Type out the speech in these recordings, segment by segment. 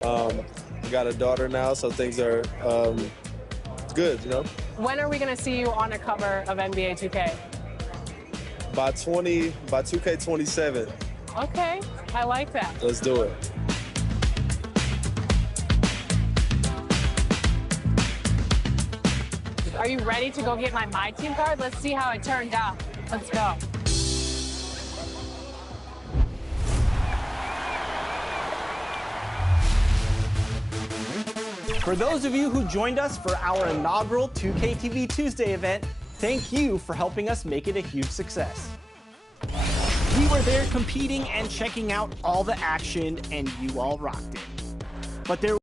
I got a daughter now, so things are good, you know? When are we going to see you on a cover of NBA 2K? By 2K27. Okay, I like that. Let's do it. Are you ready to go get my team card? Let's see how it turned out. Let's go. For those of you who joined us for our inaugural 2K TV Tuesday event, thank you for helping us make it a huge success. We were there competing and checking out all the action, and you all rocked it. But there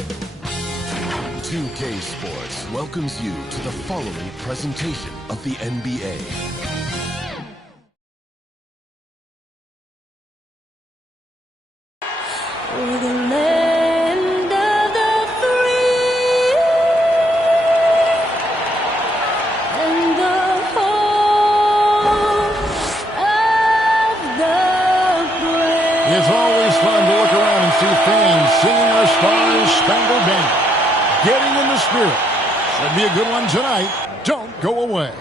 2K Sports welcomes you to the following presentation of the NBA. We're the land of the free and the home of the brave. It's always fun to look around and see fans singing our Stars Spangled Banner. Getting in the spirit. Should be a good one tonight. Don't go away.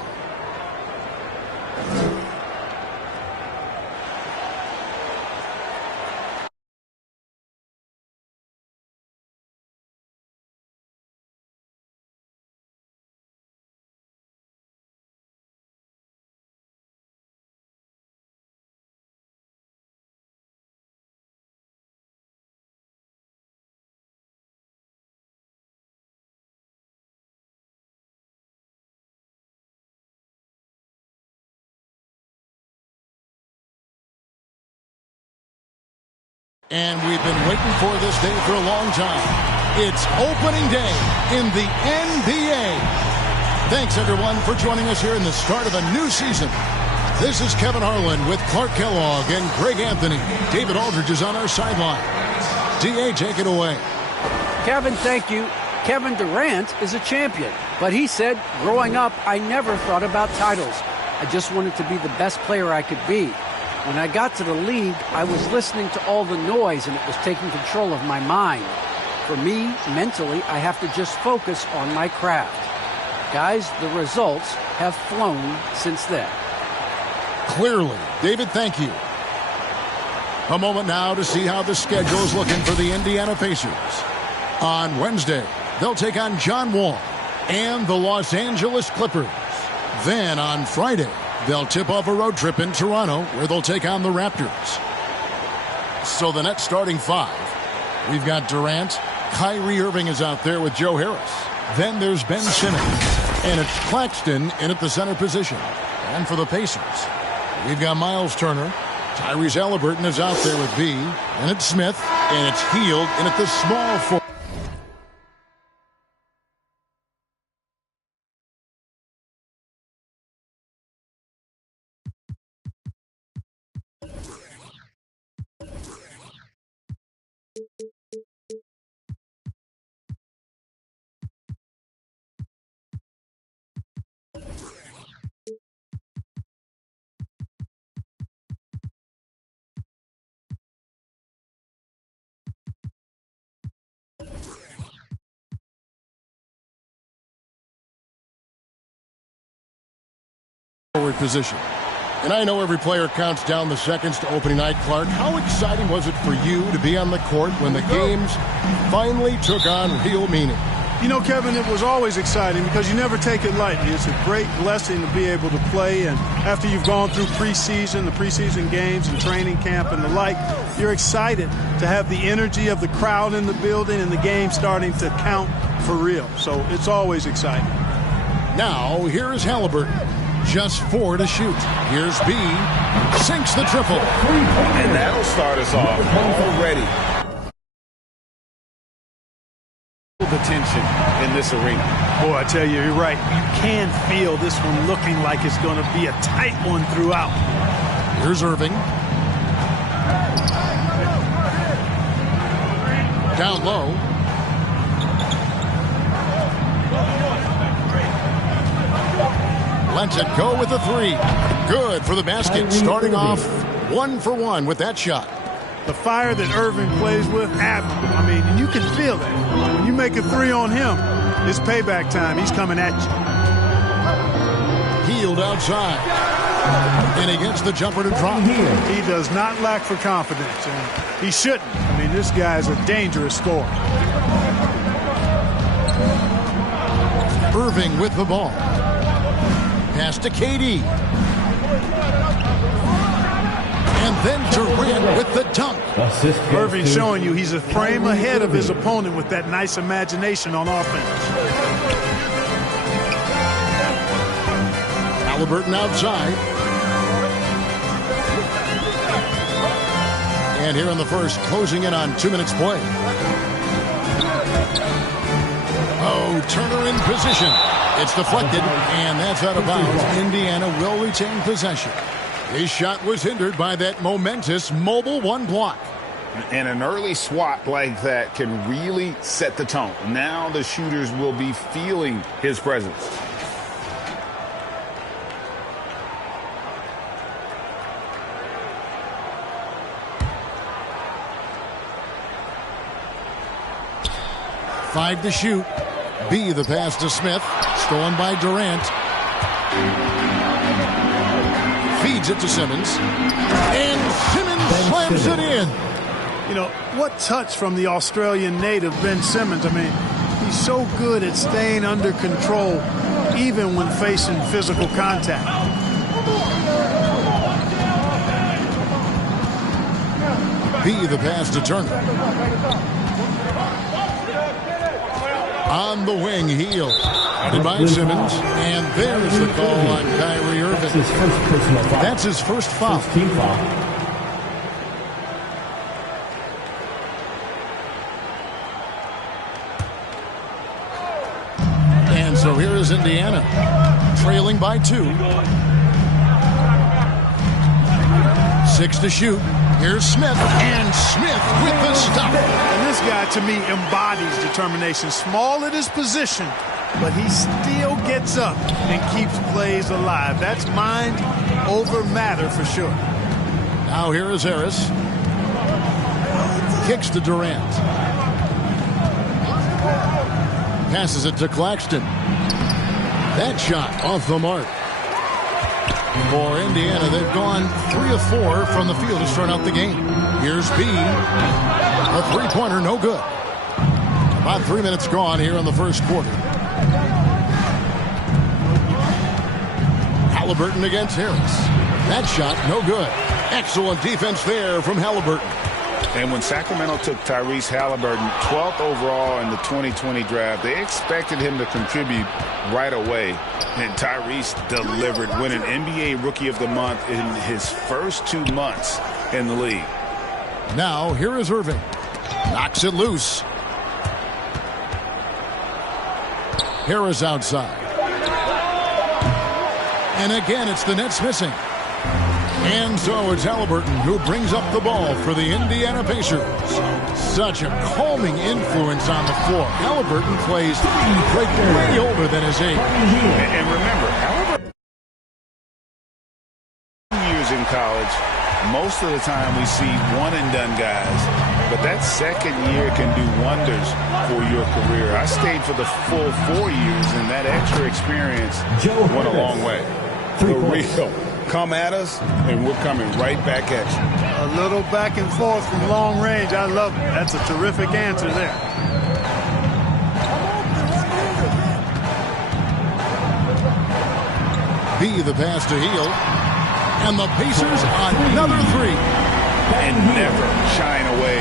And we've been waiting for this day for a long time. It's opening day in the NBA. Thanks, everyone, for joining us here in the start of a new season. This is Kevin Harlan with Clark Kellogg and Greg Anthony. David Aldridge is on our sideline. D.A., take it away. Kevin, thank you. Kevin Durant is a champion, but he said, growing up, I never thought about titles. I just wanted to be the best player I could be. When I got to the league, I was listening to all the noise and it was taking control of my mind. For me, mentally, I have to just focus on my craft. Guys, the results have flown since then. Clearly. David, thank you. A moment now to see how the schedule is looking for the Indiana Pacers. On Wednesday, they'll take on John Wall and the Los Angeles Clippers. Then on Friday, they'll tip off a road trip in Toronto where they'll take on the Raptors. So the net starting five. We've got Durant. Kyrie Irving is out there with Joe Harris. Then there's Ben Simmons. And it's Claxton in at the center position. And for the Pacers, we've got Miles Turner. Tyrese Halliburton is out there with B. And it's Smith. And it's Hield in at the small forward. Position. And I know every player counts down the seconds to opening night. Clark, how exciting was it for you to be on the court when the games finally took on real meaning? You know, Kevin, it was always exciting because you never take it lightly. It's a great blessing to be able to play, and after you've gone through the preseason games and training camp and the like, you're excited to have the energy of the crowd in the building and the game starting to count for real. So it's always exciting. Now, here's Halliburton. Just 4 to shoot. Here's B. Sinks the triple. And that'll start us off already. The tension in this arena. Boy, I tell you, you're right. You can feel this one looking like it's going to be a tight one throughout. Here's Irving. Down low. Lets it go with a three. Good for the basket. Starting off 1 for 1 with that shot. The fire that Irving plays with, admirable. I mean, and you can feel that. When you make a three on him, it's payback time. He's coming at you. Healed outside. And he gets the jumper to drop. He does not lack for confidence, and he shouldn't. I mean, this guy is a dangerous scorer. Irving with the ball. Pass to KD. And then Durant with the dunk. Irving showing you he's a frame ahead of his opponent with that nice imagination on offense. Halliburton outside. And here in the first, closing in on 2 minutes play. Oh, Turner in position. It's deflected, and that's out of bounds. Indiana will retain possession. His shot was hindered by that momentous mobile one block. And an early swat like that can really set the tone. Now the shooters will be feeling his presence. Five to shoot. B, the pass to Smith. Stolen by Durant. Feeds it to Simmons. And Simmons slams it in. You know, what touch from the Australian native, Ben Simmons. I mean, he's so good at staying under control, even when facing physical contact. B, the pass to Turner. On the wing, Heel. Guarded by Simmons. And there's the call on Kyrie Irving. That's his first foul. Team foul. And so here is Indiana, trailing by 2. 6 to shoot. Here's Smith, and Smith with the stop. And this guy, to me, embodies determination. Small at his position, but he still gets up and keeps plays alive. That's mind over matter for sure. Now here is Harris. Kicks to Durant. Passes it to Claxton. That shot off the mark. For Indiana, they've gone 3 of 4 from the field to start out the game. Here's B. A three-pointer, no good. About 3 minutes gone here in the first quarter. Halliburton against Harris. That shot, no good. Excellent defense there from Halliburton. And when Sacramento took Tyrese Halliburton 12th overall in the 2020 draft, they expected him to contribute right away. And Tyrese delivered, winning NBA Rookie of the Month in his first 2 months in the league. Now, here is Irving. Knocks it loose. Harris outside. And again, it's the Nets missing. And so it's Halliburton who brings up the ball for the Indiana Pacers. Such a calming influence on the floor. Halliburton plays way older than his age. And remember, Halliburton years in college, most of the time we see one-and-done guys. But that second year can do wonders for your career. I stayed for the full 4 years, and that extra experience went a long way. For real. Come at us, and we're coming right back at you. A little back and forth from long range. I love it. That's a terrific answer there. B, the pass to Heel. And the Pacers another 3. And never shying away.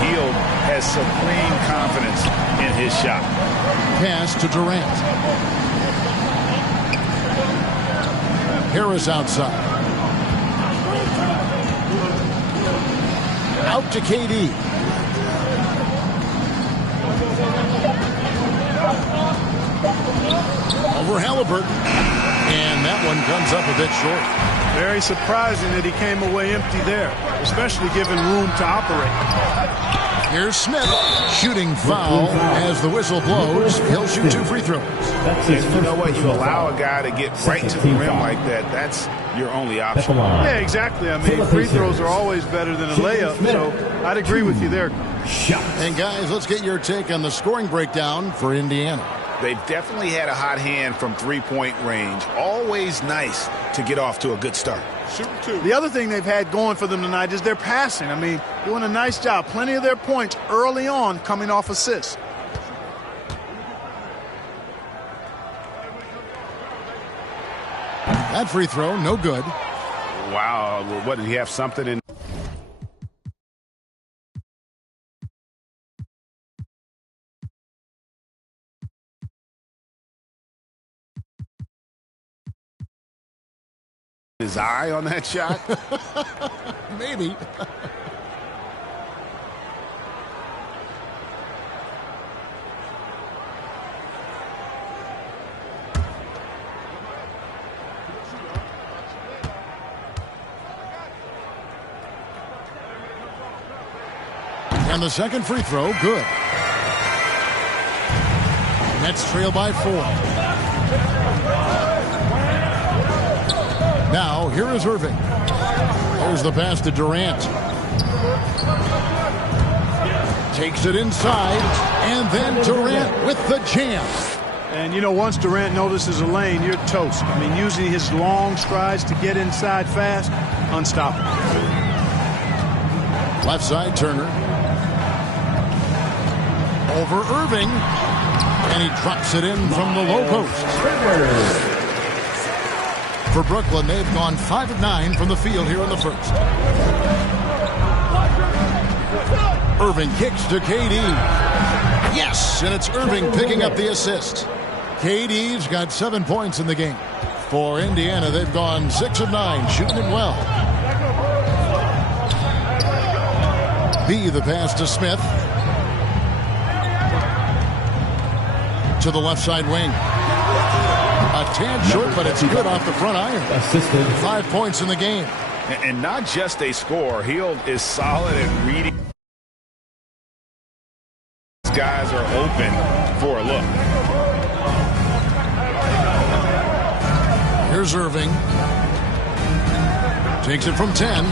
Heel has supreme confidence in his shot. Pass to Durant. Harris outside. Out to KD. Over Halliburton. And that one comes up a bit short. Very surprising that he came away empty there, especially given room to operate. Here's Smith, shooting foul as the whistle blows. He'll shoot 2 free throws. And you know what? You allow a guy to get right to the rim like that. That's your only option. Yeah, exactly. I mean, free throws are always better than a layup, so I'd agree with you there. And guys, let's get your take on the scoring breakdown for Indiana. They've definitely had a hot hand from three-point range. Always nice to get off to a good start. The other thing they've had going for them tonight is their passing. I mean, doing a nice job. Plenty of their points early on coming off assists. That free throw, no good. Wow, what, did he have something in? His eye on that shot? Maybe. And the second free throw, good. Nets trail by 4. Now, here is Irving. There's the pass to Durant. Takes it inside, and then Durant with the jam. And, you know, once Durant notices a lane, you're toast. I mean, using his long strides to get inside fast, unstoppable. Left side, Turner. Over Irving. And he drops it in from the low post. For Brooklyn, they've gone 5 of 9 from the field here in the first. Irving kicks to KD. Yes, and it's Irving picking up the assist. KD's got 7 points in the game. For Indiana, they've gone 6 of 9, shooting it well. B, the pass to Smith. To the left side wing. A tad short, but it's good off the front iron. 5 points in the game. And not just a score. Hield is solid at reading. These guys are open for a look. Here's Irving. Takes it from 10.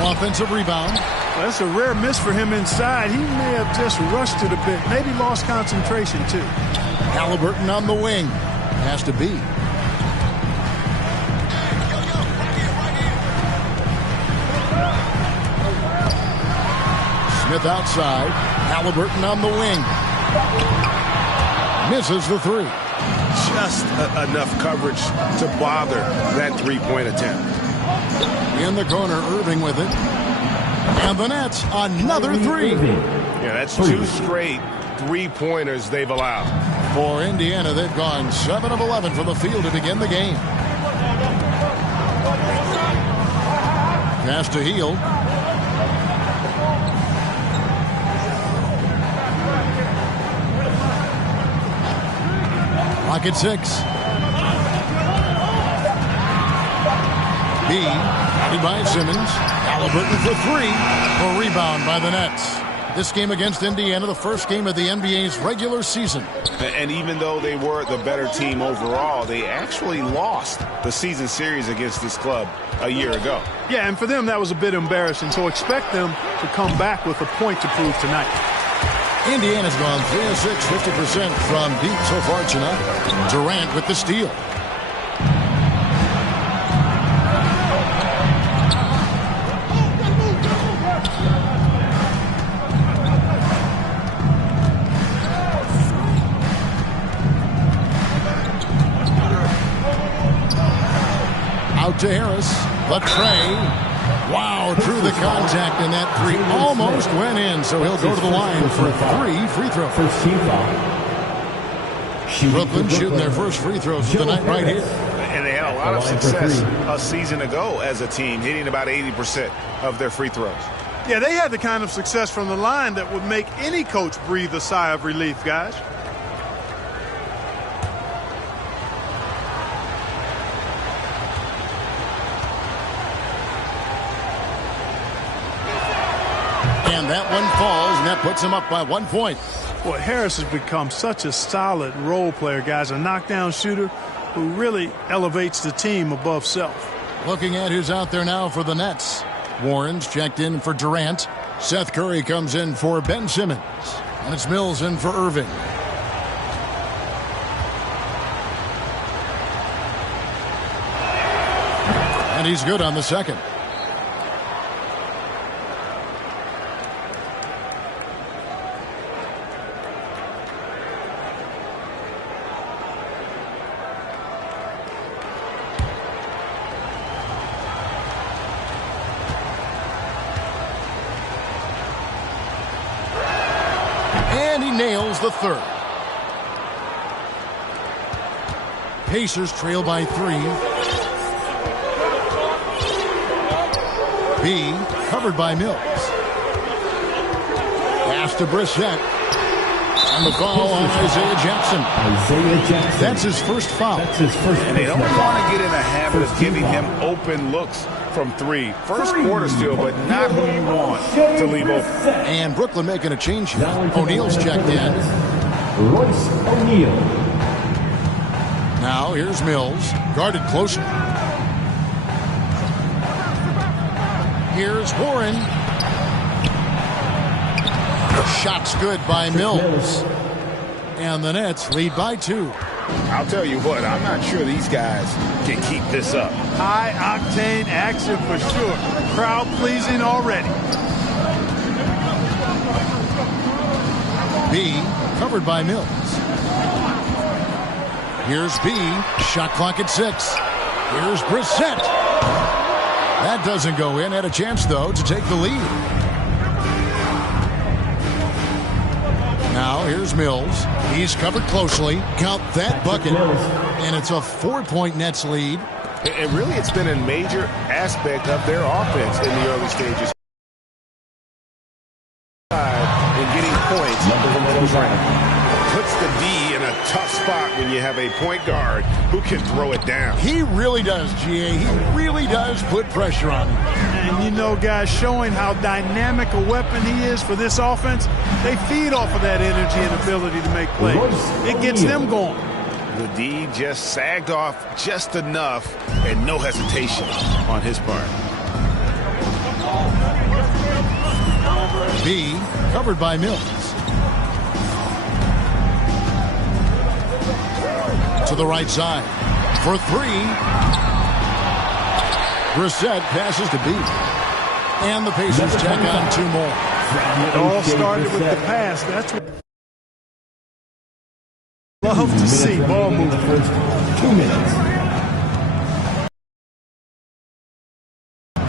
Offensive rebound. Well, that's a rare miss for him inside. He may have just rushed it a bit. Maybe lost concentration, too. Halliburton on the wing. Has to be. Smith outside. Halliburton on the wing. Misses the 3. Just enough coverage to bother that three-point attempt. In the corner, Irving with it. And the Nets, another 3. Yeah, that's 2 straight three-pointers they've allowed. For Indiana, they've gone 7 of 11 from the field to begin the game. Pass to Hield. Clock at 6. B, guarded by Simmons. Halliburton for 3. A rebound by the Nets. This game against Indiana, the first game of the NBA's regular season. And even though they were the better team overall, they actually lost the season series against this club a year ago. Yeah, and for them, that was a bit embarrassing. So expect them to come back with a point to prove tonight. Indiana's gone 3 of 6, 50% from deep so far tonight. Durant with the steal. Out to Harris. The tray. Wow, through the contact, and that 3 almost went in, so he'll go to the line for 3 free throws. First team foul. Brooklyn shooting their first free throws of the night right here. And they had a lot of success a season ago as a team, hitting about 80% of their free throws. Yeah, they had the kind of success from the line that would make any coach breathe a sigh of relief, guys. And that one falls, and that puts him up by 1 point. Boy, Harris has become such a solid role player, guys. A knockdown shooter who really elevates the team above self. Looking at who's out there now for the Nets. Warren's checked in for Durant. Seth Curry comes in for Ben Simmons. And it's Mills in for Irving. And he's good on the second. And he nails the third. Pacers trail by 3. B covered by Mills. Pass to Brissett. And the foul on Isaiah Jackson. That's his first foul. And they don't want to get in a habit of giving him open looks from 3. First quarter still, but not who you want to leave open. And Brooklyn making a change here. O'Neal's checked in. Royce O'Neal. Now here's Mills, guarded closer. Here's Warren. Shot's good by Mills. And the Nets lead by 2. I'll tell you what, I'm not sure these guys can keep this up. High-octane action for sure. Crowd-pleasing already. B covered by Mills. Here's B. Shot clock at 6. Here's Brissett. That doesn't go in. Had a chance, though, to take the lead. Now here's Mills. He's covered closely. Count that bucket. And it's a 4-point Nets lead. And really, it's been a major aspect of their offense in the early stages. And getting points. Puts the D in a tough spot when you have a point guard who can throw it down. He really does, GA. He really does put pressure on him. And you know, guys, showing how dynamic a weapon he is for this offense, they feed off of that energy and ability to make plays. It gets them going. The D just sagged off just enough and no hesitation on his part. B covered by Mills. To the right side for 3. Brissett passes to B. And the Pacers tack on 2 more. It all started with the pass. That's what love to see. Ball move. 2 minutes.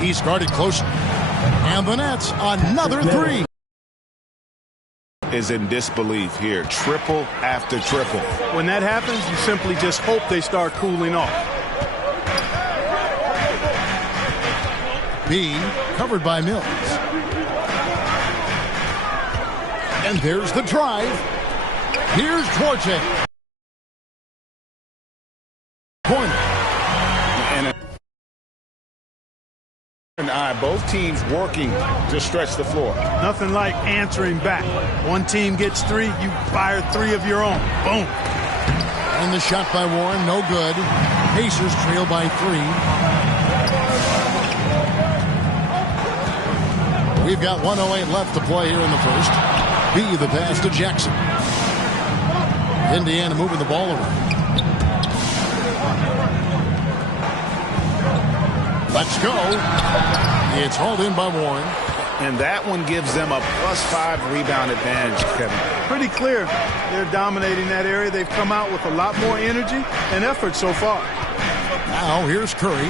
He's guarded close. And the Nets, another 3. Is in disbelief here. Triple after triple. When that happens, you simply just hope they start cooling off. B covered by Mills. And there's the drive. Here's Duarte. Corner. And both teams working to stretch the floor. Nothing like answering back. One team gets 3, you fire 3 of your own. Boom. And the shot by Warren, no good. Pacers trail by 3. We've got 1:08 left to play here in the first. B, the pass to Jackson. Indiana moving the ball around. Let's go. It's hauled in by Warren. And that one gives them a +5 rebound advantage, Kevin. Pretty clear. They're dominating that area. They've come out with a lot more energy and effort so far. Now here's Curry.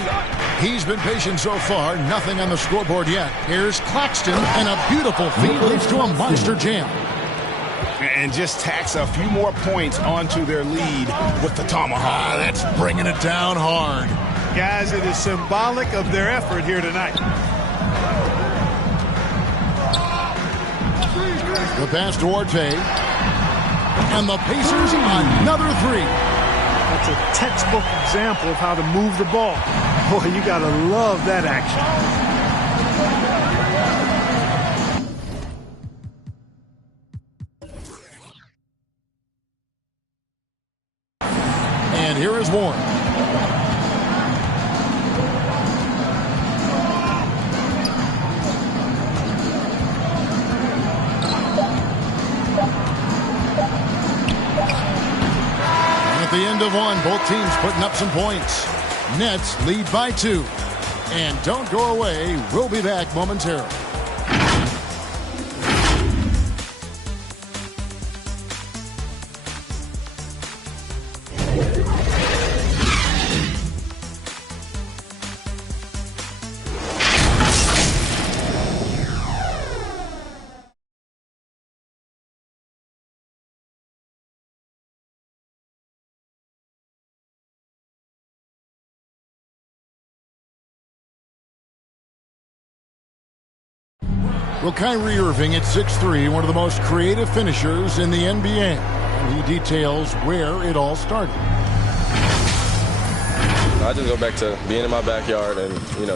He's been patient so far. Nothing on the scoreboard yet. Here's Claxton, and a beautiful feed leads to a monster jam. And just tacks a few more points onto their lead with the tomahawk. That's bringing it down hard. Guys, it is symbolic of their effort here tonight. The pass to Duarte. And the Pacers another 3. That's a textbook example of how to move the ball. Boy, you got to love that action. Here's Warren. At the end of one, both teams putting up some points. Nets lead by 2. And don't go away. We'll be back momentarily. Well, Kyrie Irving at 6'3", one of the most creative finishers in the NBA. And he details where it all started. I just go back to being in my backyard and,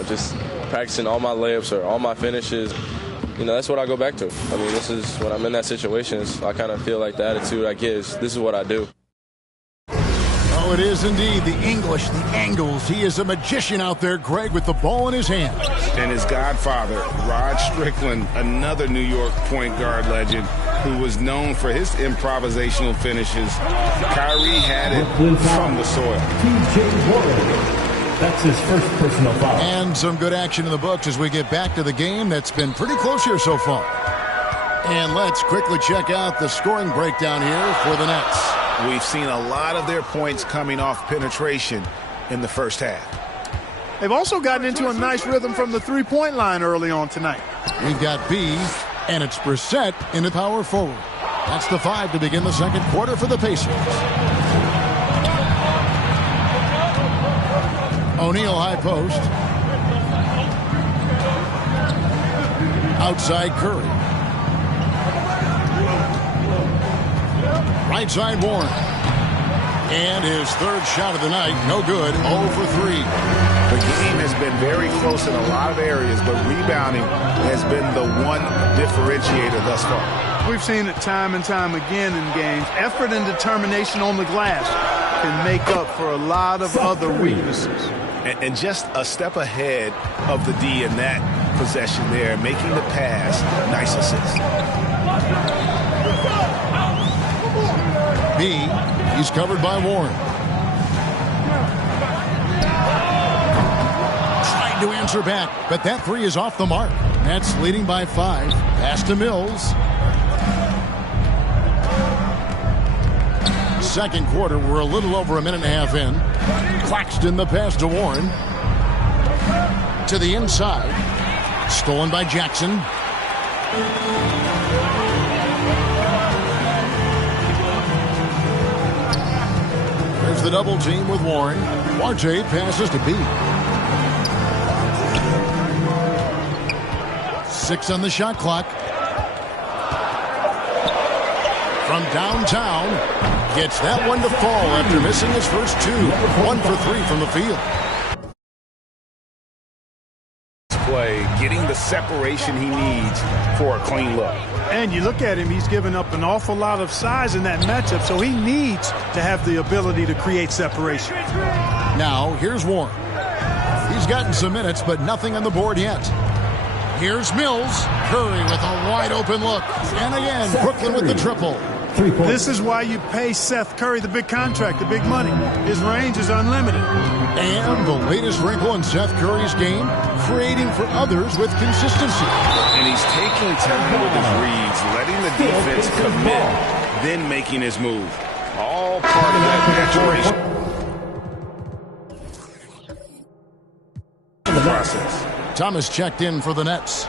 just practicing all my layups or all my finishes. That's what I go back to. I mean, this is when I'm in that situation, I kind of feel like the attitude I get is this is what I do. Oh, it is indeed. The English, the angles. He is a magician out there, Greg, with the ball in his hand. And his godfather, Rod Strickland, another New York point guard legend who was known for his improvisational finishes. Kyrie had it from the soil. TJ Warren. That's his first personal foul. And some good action in the books as we get back to the game that's been pretty close here so far. And let's quickly check out the scoring breakdown here for the Nets. We've seen a lot of their points coming off penetration in the first half. They've also gotten into a nice rhythm from the three-point line early on tonight. We've got B, and it's Brissett in the power forward. That's the 5 to begin the second quarter for the Pacers. O'Neal high post. Outside Curry. Right side Warren. And his third shot of the night, no good, 0 for 3. The game has been very close in a lot of areas, but rebounding has been the one differentiator thus far. We've seen it time and time again in games. Effort and determination on the glass can make up for a lot of other weaknesses. And just a step ahead of the D in that possession there, making the pass. Nice assist. B, he's covered by Warren. Trying to answer back, but that 3 is off the mark. Nets leading by 5. Pass to Mills. Second quarter, we're a little over a minute and a half in. Claxton the pass to Warren. To the inside. Stolen by Jackson. There's the double team with Warren. Duarte passes to B. 6 on the shot clock. From downtown, gets that one to fall after missing his first 2. 1 for 3 from the field. Play, getting the separation he needs for a clean look. And you look at him, he's given up an awful lot of size in that matchup, so he needs to have the ability to create separation. Now, here's Warren. He's gotten some minutes, but nothing on the board yet. Here's Mills. Curry with a wide open look. And again, Brooklyn with the triple. This is why you pay Seth Curry the big contract, the big money. His range is unlimited. And the latest wrinkle in Seth Curry's game, creating for others with consistency. And he's taking time with his reads, letting the defense commit, then making his move. All part of that maturation process. Thomas checked in for the Nets.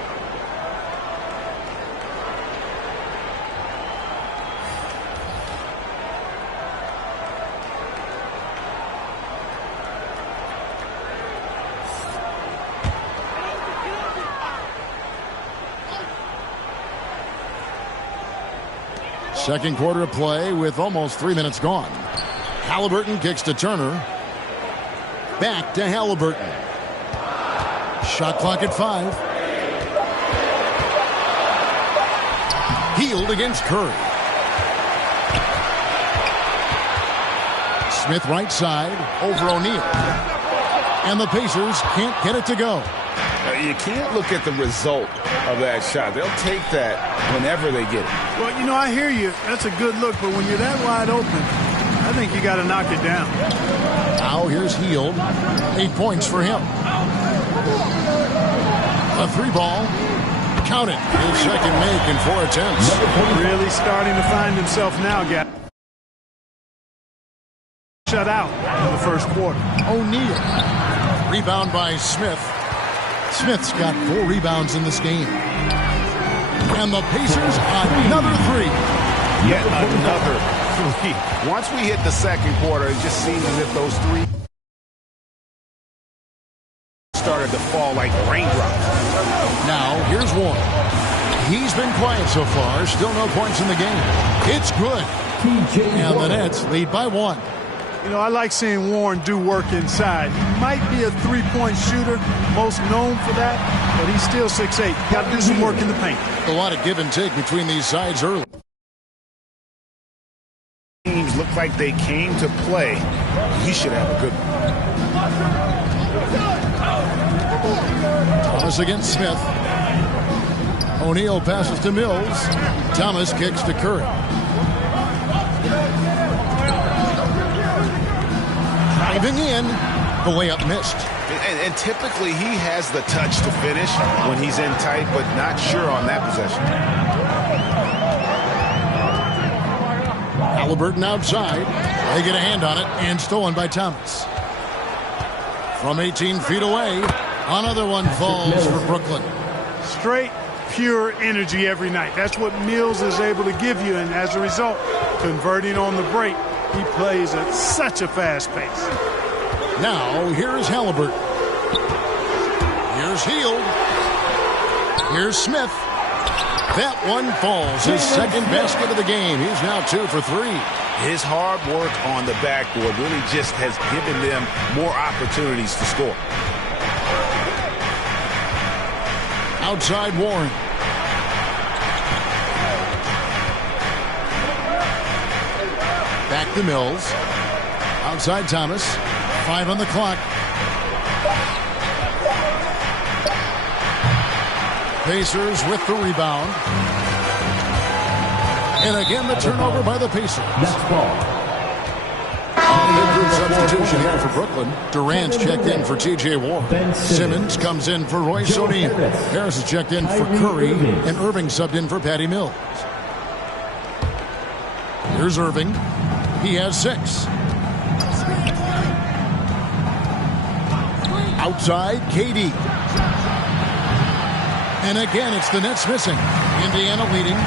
Second quarter of play with almost 3 minutes gone. Halliburton kicks to Turner. Back to Halliburton. Shot clock at 5. Healed against Curry. Smith right side over O'Neal. And the Pacers can't get it to go. You can't look at the result of that shot. They'll take that whenever they get it. Well, you know, I hear you. That's a good look, but when you're that wide open, I think you got to knock it down. Now here's Hield. 8 points for him. A 3-ball. Count it. His second make in 4 attempts. Really starting to find himself now, guys. Shut out in the first quarter. O'Neal. Rebound by Smith. Smith's got 4 rebounds in this game. And the Pacers another 3. Yet another 3. Once we hit the second quarter, it just seems as if those 3 started to fall like raindrops. Now, here's Warren. He's been quiet so far. Still no points in the game. It's good. And the Nets lead by 1. You know, I like seeing Warren do work inside. He might be a three-point shooter, most known for that, but he's still 6'8". Got to do some work in the paint. A lot of give and take between these sides early. Teams look like they came to play. We should have a good one. Thomas against Smith. O'Neal passes to Mills. Thomas kicks to Curry. Driving in, the layup missed. And typically he has the touch to finish when he's in tight, but not sure on that possession. Halliburton outside. They get a hand on it and stolen by Thomas. From 18 feet away, another one falls for Brooklyn. Straight, pure energy every night. That's what Mills is able to give you, and as a result, converting on the break, he plays at such a fast pace. Now, here's Halliburton. Here's Hield. Here's Smith. That one falls. His second basket of the game. He's now 2 for 3. His hard work on the backboard really just has given them more opportunities to score. Outside Warren. Back to Mills. Outside Thomas. 5 on the clock. Pacers with the rebound. And again the turnover by the Pacers. Good substitution here for Brooklyn. Durant's checked in for T.J. Warren. Simmons comes in for Royce O'Neal. Harris is checked in for Curry. And Irving subbed in for Patty Mills. Here's Irving. He has 6. Outside, KD. And again, it's the Nets missing. Indiana leading.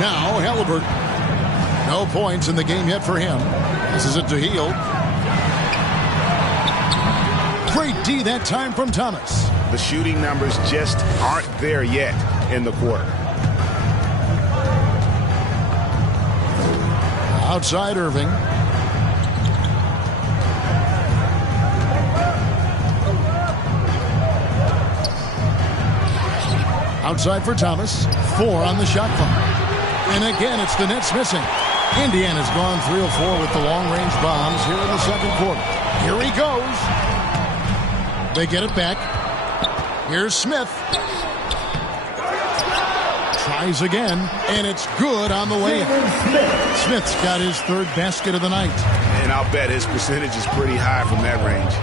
Now, Halliburton. No points in the game yet for him. This is it to Hield. Great D that time from Thomas. The shooting numbers just aren't there yet in the quarter. Outside Irving. Outside for Thomas. 4 on the shot clock. And again, it's the Nets missing. Indiana's gone 3 of 4 with the long-range bombs here in the second quarter. Here he goes. They get it back. Here's Smith. Tries again, and it's good on the layup. Smith's got his 3rd basket of the night. And I'll bet his percentage is pretty high from that range.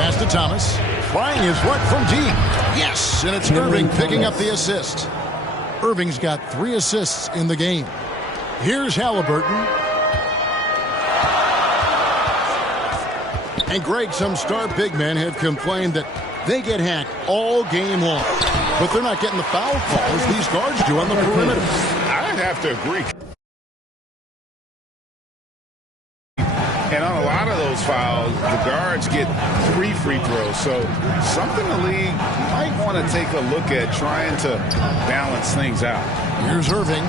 Pass to Thomas. Trying his work from deep. Yes, and it's Irving picking up the assist. Irving's got 3 assists in the game. Here's Halliburton. And Greg, some star big men have complained that they get hacked all game long. But they're not getting the foul calls these guards do on the perimeter. I'd have to agree. And on a lot of those fouls, the guards get 3 free throws. So something the league might want to take a look at, trying to balance things out. Here's Irving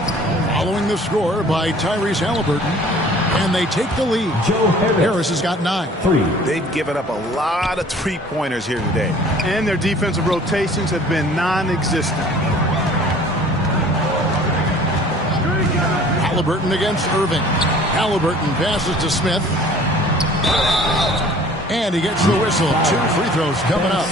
following the score by Tyrese Halliburton. And they take the lead. Harris has got 9. They've given up a lot of 3-pointers here today. And their defensive rotations have been non-existent. Halliburton against Irving. Halliburton passes to Smith. And he gets the whistle. 2 free throws coming up.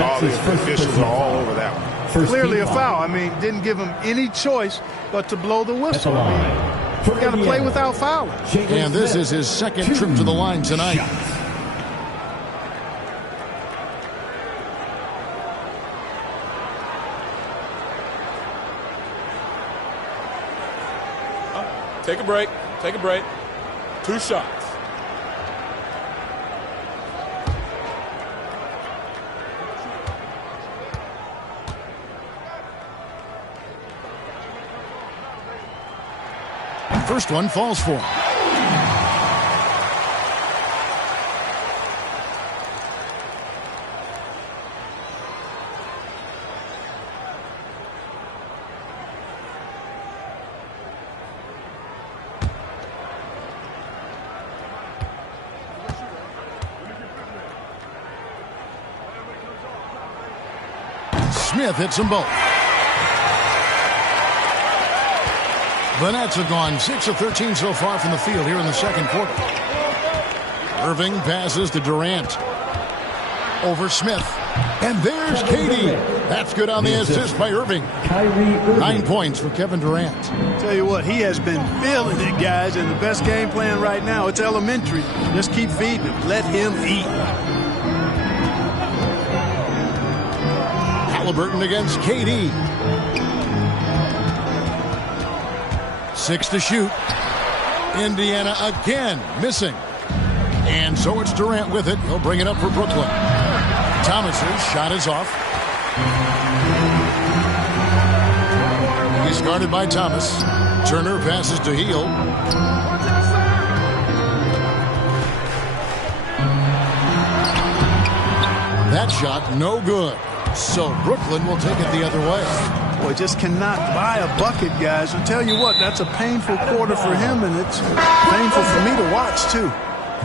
All the officials are all over that one. Clearly a foul. I mean, didn't give him any choice but to blow the whistle. I mean, we got to play without fouling. And this is his second trip to the line tonight. Take a break. Take a break. 2 shots. First one falls for him. Smith hits them both. The Nets have gone 6 of 13 so far from the field here in the second quarter. Irving passes to Durant. Over Smith. And there's Katie. That's good on the assist by Irving. 9 points for Kevin Durant. Tell you what, he has been feeling it, guys, and the best game plan right now, it's elementary. Just keep feeding him. Let him eat. Halliburton against KD. 6 to shoot. Indiana again missing. And so it's Durant with it. He'll bring it up for Brooklyn. Thomas's shot is off. He's guarded by Thomas. Turner passes to Heel. That shot no good. So Brooklyn will take it the other way. Boy, just cannot buy a bucket, guys. I'll tell you what, that's a painful quarter for him, and it's painful for me to watch, too.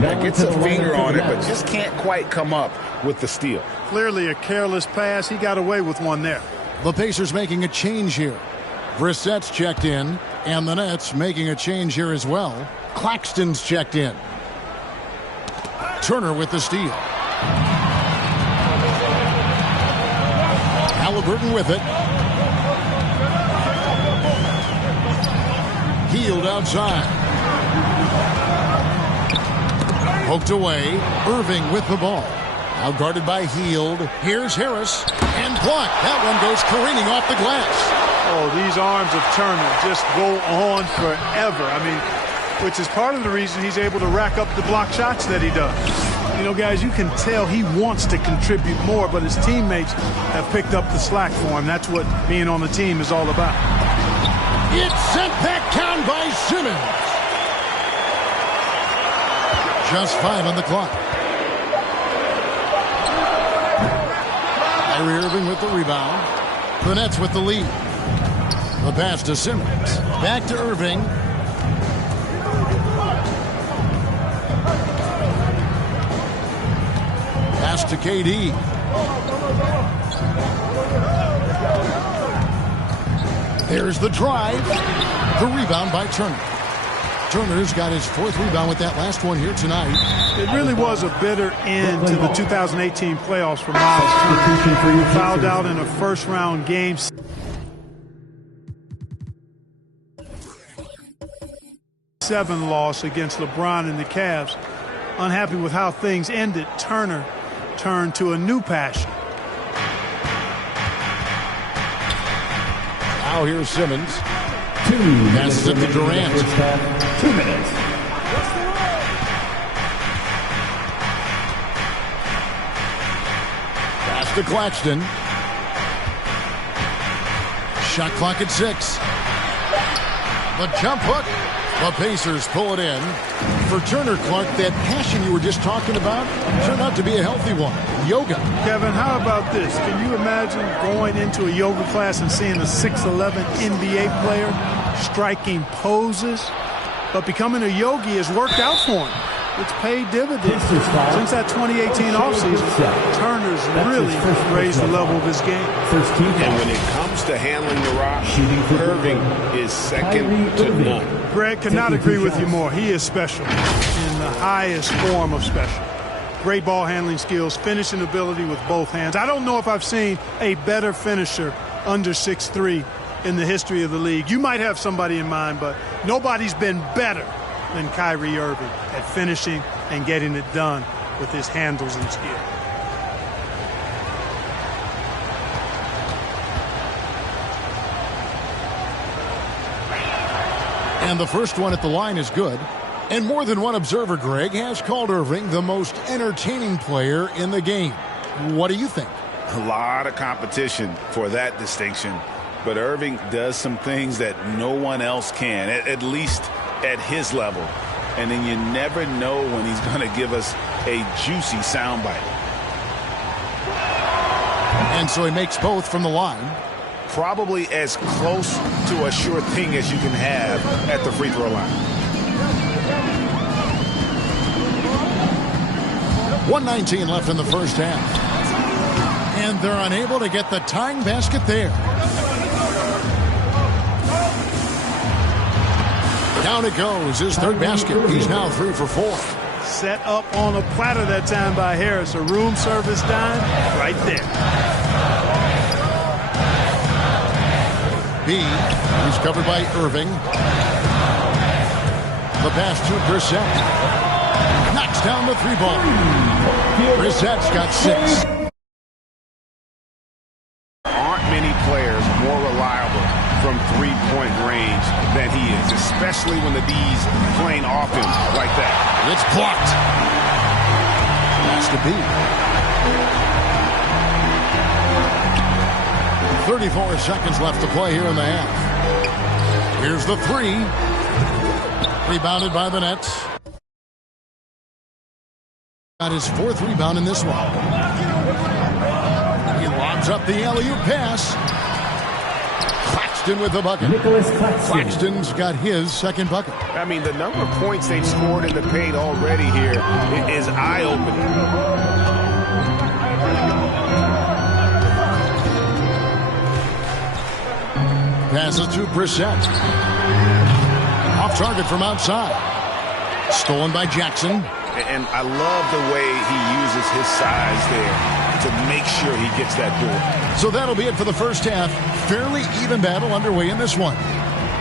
Yeah, gets a finger on it, but just can't quite come up with the steal. Clearly a careless pass. He got away with one there. The Pacers making a change here. Brissett's checked in, and the Nets making a change here as well. Claxton's checked in. Turner with the steal. Halliburton with it. Healed outside. Poked away. Irving with the ball. Now guarded by Heald. Here's Harris. And blocked. That one goes careening off the glass. Oh, these arms of Turner just go on forever. I mean, which is part of the reason he's able to rack up the block shots that he does. You know, guys, you can tell he wants to contribute more, but his teammates have picked up the slack for him. That's what being on the team is all about. It's sent back down by Simmons. Just 5 on the clock. Kyrie Irving with the rebound. The Nets with the lead. The pass to Simmons. Back to Irving. Pass to KD. There's the drive. The rebound by Turner. Turner's got his 4th rebound with that last one here tonight. It really was a bitter end to the 2018 playoffs for Miles Turner. Fouled out in a first-round game. Seven loss against LeBron and the Cavs. Unhappy with how things ended, Turner turned to a new passion. Now here's Simmons. Passes it to Durant. 2 minutes. Pass to Claxton. Shot clock at 6. The jump hook. The Pacers pull it in. For Turner, Clark, that passion you were just talking about turned out to be a healthy one. Yoga. Kevin, how about this? Can you imagine going into a yoga class and seeing a 6'11" NBA player striking poses? But becoming a yogi has worked out for him. it's paid dividends. Since that 2018 offseason, Turner's really raised the level of his game. And when it comes to handling the rock, Irving is second to none. Greg, could not agree with you more. He is special in the highest form of special. Great ball handling skills, finishing ability with both hands. I don't know if I've seen a better finisher under 6'3" in the history of the league. You might have somebody in mind, but nobody's been better than Kyrie Irving at finishing and getting it done with his handles and skill. And the first one at the line is good. And more than one observer, Greg, has called Irving the most entertaining player in the game. What do you think? A lot of competition for that distinction. But Irving does some things that no one else can, at least at his level. And then you never know when he's going to give us a juicy soundbite. And so he makes both from the line. Probably as close to a sure thing as you can have at the free throw line. 1:19 left in the first half. And they're unable to get the tying basket there. Down it goes, his third basket. He's now 3 for 4. Set up on a platter that time by Harris. A room service dime right there. B, he's covered by Irving. The pass to Brissett. Knocks down the 3 ball. Brissett's got 6. Aren't many players more reliable from three-point range than he is, especially when the D's playing off him like that. It's blocked. That's to be. 34 seconds left to play here in the half. Here's the 3. Rebounded by the Nets. Got his 4th rebound in this one. He lobs up the alley-oop pass. Claxton with the bucket. Claxton's got his 2nd bucket. I mean, the number of points they've scored in the paint already here is eye-opening. Passes to Brissett. Off target from outside. Stolen by Jackson. And I love the way he uses his size there to make sure he gets that board. So that'll be it for the first half. Fairly even battle underway in this one.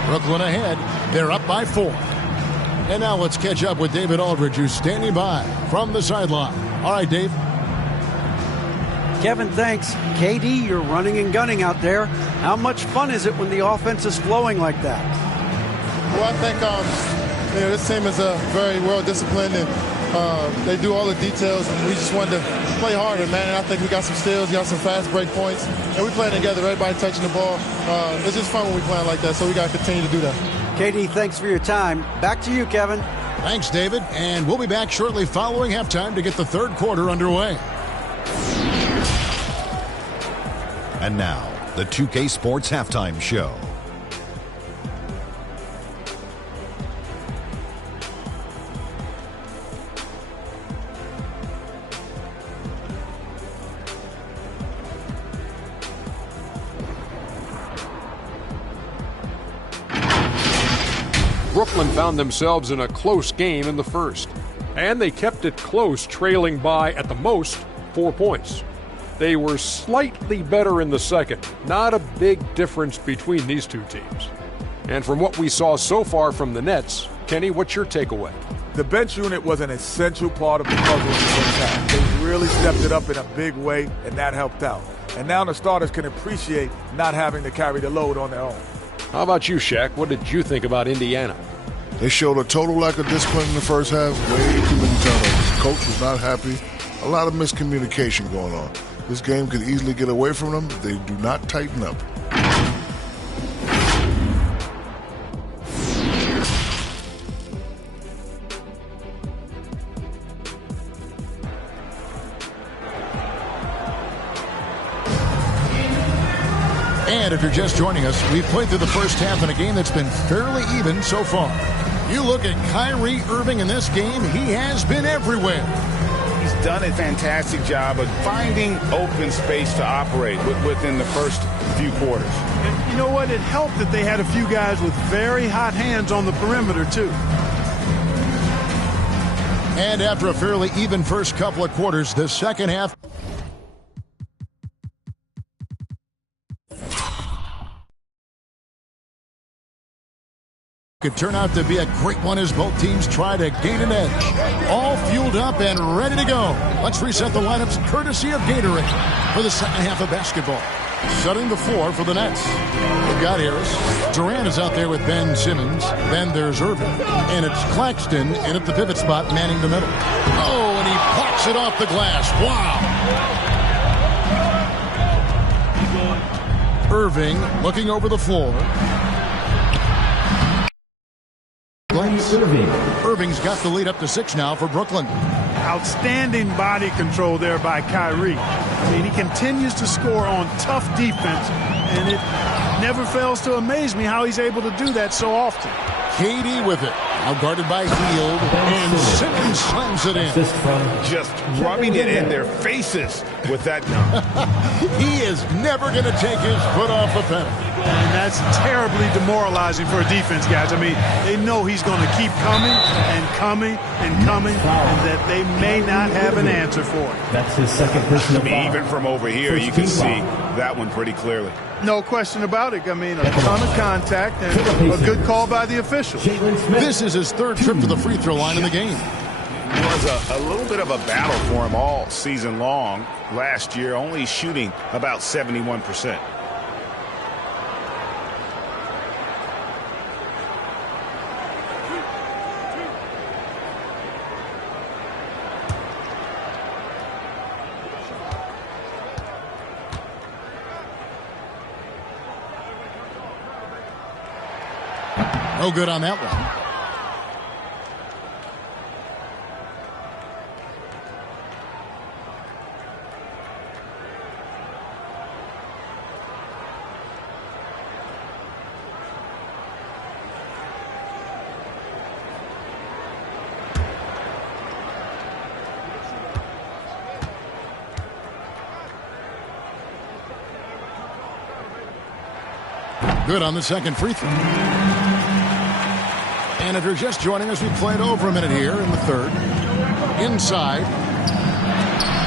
Brooklyn ahead. They're up by 4. And now let's catch up with David Aldridge, who's standing by from the sideline. All right, Dave. Kevin, thanks. KD, you're running and gunning out there. How much fun is it when the offense is flowing like that? Well, I think this team is very well disciplined, and they do all the details, and we just wanted to play harder, man. And I think we got some steals, got some fast break points, and we playing together, everybody touching the ball. It's just fun when we playing like that, so we got to continue to do that. KD, thanks for your time. Back to you, Kevin. Thanks, David. And we'll be back shortly following halftime to get the 3rd quarter underway. And now, the 2K Sports Halftime Show. Brooklyn found themselves in a close game in the first, and they kept it close, trailing by, at the most, 4 points. They were slightly better in the second. Not a big difference between these two teams. And from what we saw so far from the Nets, Kenny, what's your takeaway? The bench unit was an essential part of the puzzle in the first half. They really stepped it up in a big way, and that helped out. And now the starters can appreciate not having to carry the load on their own. How about you, Shaq? What did you think about Indiana? They showed a total lack of discipline in the first half. Way too many turnovers. Coach was not happy. A lot of miscommunication going on. This game could easily get away from them if they do not tighten up. And if you're just joining us, we've played through the first half in a game that's been fairly even so far. You look at Kyrie Irving in this game, he has been everywhere. He's done a fantastic job of finding open space to operate within the first few quarters. And you know what? It helped that they had a few guys with very hot hands on the perimeter, too. And after a fairly even first couple of quarters, the second half could turn out to be a great one as both teams try to gain an edge. All fueled up and ready to go. Let's reset the lineups courtesy of Gatorade for the second half of basketball. Setting the floor for the Nets. They've got Harris. Durant is out there with Ben Simmons. Then there's Irving. And it's Claxton in at the pivot spot manning the middle. Oh, and he pops it off the glass. Wow. Irving looking over the floor. Irving's got the lead up to 6 now for Brooklyn. Outstanding body control there by Kyrie. I mean, he continues to score on tough defense, and it never fails to amaze me how he's able to do that so often. KD with it. Now guarded by Hield, and Simmons slams it in. Just rubbing it in their faces with that. He is never going to take his foot off the pedal. And that's terribly demoralizing for a defense, guys. I mean, they know he's going to keep coming and coming and coming, and that they may not have an answer for it. That's his second personal foul. Even from over here, you can see that one pretty clearly. No question about it. I mean, a ton of contact and a good call by the official. This is his third trip to the free throw line in the game. It was a little bit of a battle for him all season long. Last year, only shooting about 71%. No good on that one. Good on the second free throw. And if you're just joining us, we played over a minute here in the third. Inside.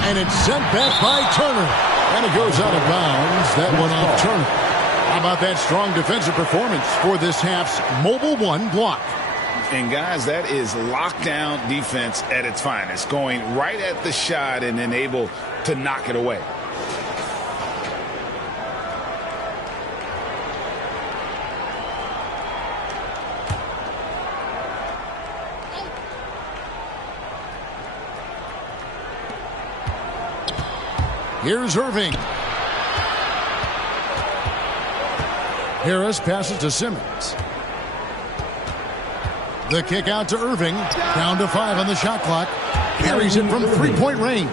And it's sent back by Turner. And it goes out of bounds. That one off Turner. How about that strong defensive performance for this half's Mobile One block? And guys, that is lockdown defense at its finest. Going right at the shot and then able to knock it away. Here's Irving. Harris passes to Simmons. The kick out to Irving. Down to 5 on the shot clock. Carries it from three-point range.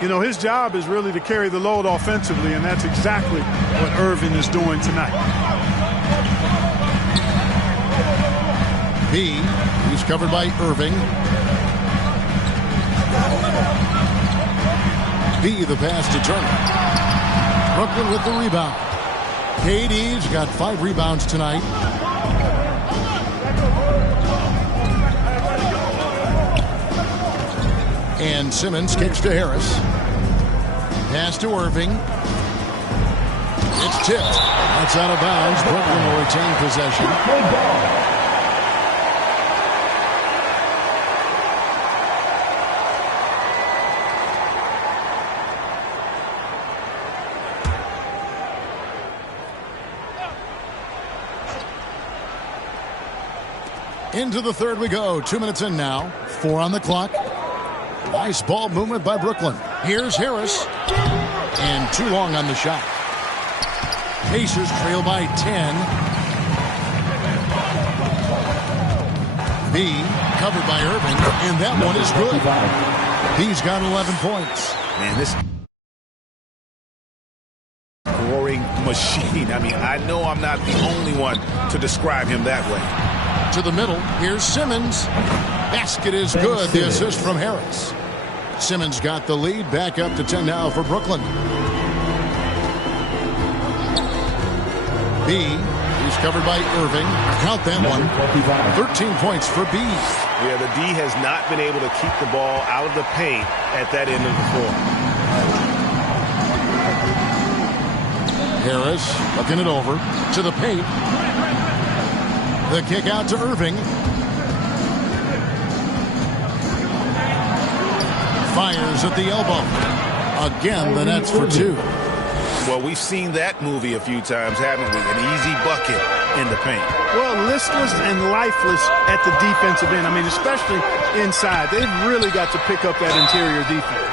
You know, his job is really to carry the load offensively, and that's exactly what Irving is doing tonight. B, he's covered by Irving. B, the pass to Turner. Brooklyn with the rebound. KD's got 5 rebounds tonight. And Simmons kicks to Harris. Pass to Irving. It's tipped. That's out of bounds. Brooklyn will retain possession. Into the third we go. 2 minutes in now. 4 on the clock. Nice ball movement by Brooklyn. Here's Harris. And too long on the shot. Pacers trail by 10. B covered by Irving. And that one is good. He's got 11 points. Man, this scoring machine. I mean, I know I'm not the only one to describe him that way. To the middle. Here's Simmons. Basket is good. The assist from Harris. Simmons got the lead. Back up to 10 now for Brooklyn. B. He's covered by Irving. Count that one. 13 points for B. Yeah, the D has not been able to keep the ball out of the paint at that end of the floor. Harris looking it over to the paint. The kick out to Irving. Fires at the elbow. Again, the Nets for two. Well, we've seen that movie a few times, haven't we? An easy bucket in the paint. Well, listless and lifeless at the defensive end. I mean, especially inside. They've really got to pick up that interior defense.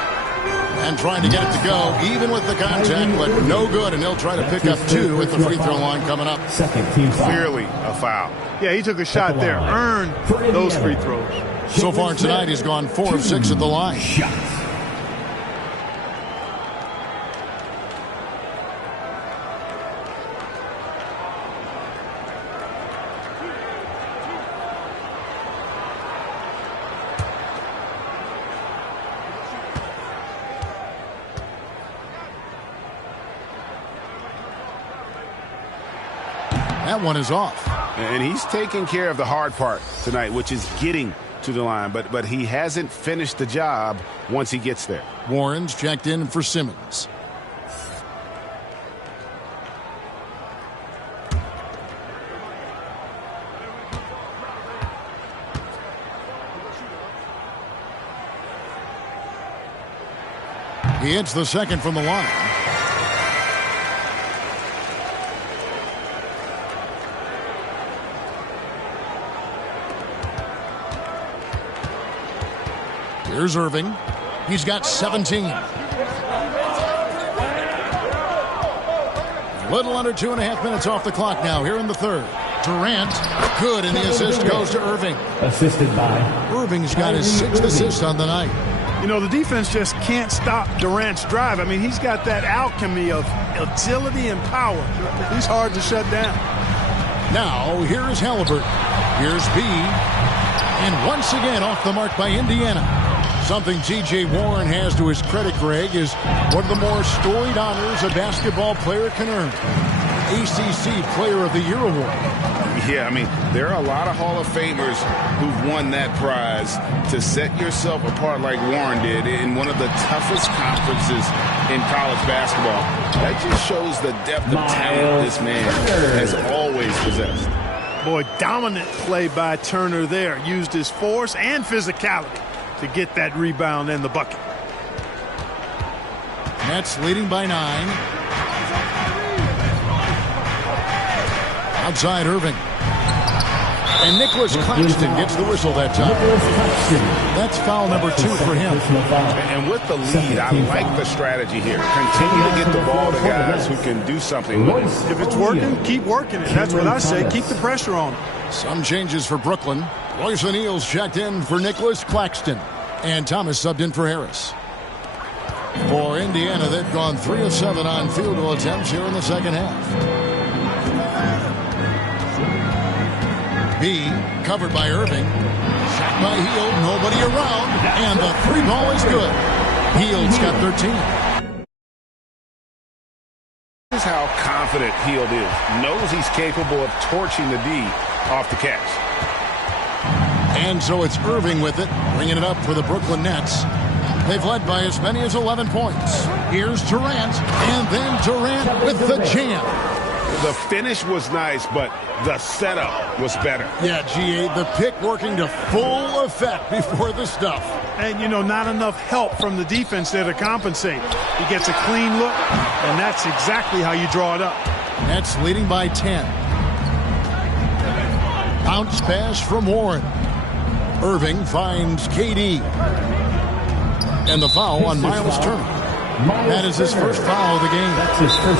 And trying to get it to go, even with the contact, but no good. And he'll try to pick up two at the free throw line coming up. Clearly a foul. Yeah, he took a shot there. Earned those free throws. So far tonight, he's gone 4 of 6 at the line. That one is off. And he's taking care of the hard part tonight, which is getting to the line. But he hasn't finished the job once he gets there. Warren's checked in for Simmons. He hits the second from the line. Here's Irving. He's got 17. Little under 2.5 minutes off the clock now here in the third. Durant, good, and the assist goes to Irving. Assisted by. Irving's got his 6th assist on the night. You know, the defense just can't stop Durant's drive. I mean, he's got that alchemy of agility and power. He's hard to shut down. Now, here's Halliburton. Here's B. And once again off the mark by Indiana. Something T.J. Warren has to his credit, Greg, is one of the more storied honors a basketball player can earn. ACC Player of the Year award. Yeah, I mean, there are a lot of Hall of Famers who've won that prize. To set yourself apart like Warren did in one of the toughest conferences in college basketball, that just shows the depth of talent this man has always possessed. Boy, dominant play by Turner there. Used his force and physicality to get that rebound and the bucket. Nets leading by 9. Outside Irving. And Nicholas Claxton gets the whistle that time. That's foul number 2 for him. And with the lead, I like the strategy here. Continue to get the ball to guys who can do something with it. If it's working, keep working it. That's what I say. Keep the pressure on. Some changes for Brooklyn. Royce O'Neal's checked in for Nicholas Claxton. And Thomas subbed in for Harris. For Indiana, they've gone 3 of 7 on field goal attempts here in the second half. B, covered by Irving. Shot by Hield, nobody around. And the 3 ball is good. Hield's got 13. This is how confident Hield is. Knows he's capable of torching the D off the catch. And so it's Irving with it, bringing it up for the Brooklyn Nets. They've led by as many as 11 points. Here's Durant, and then Durant with the jam. The finish was nice, but the setup was better. Yeah, G.A., the pick working to full effect before the stuff. And, you know, not enough help from the defense there to compensate. He gets a clean look, and that's exactly how you draw it up. Nets leading by 10. Bounce pass from Warren. Irving finds KD. And the foul on Miles Turner. That is his first foul of the game.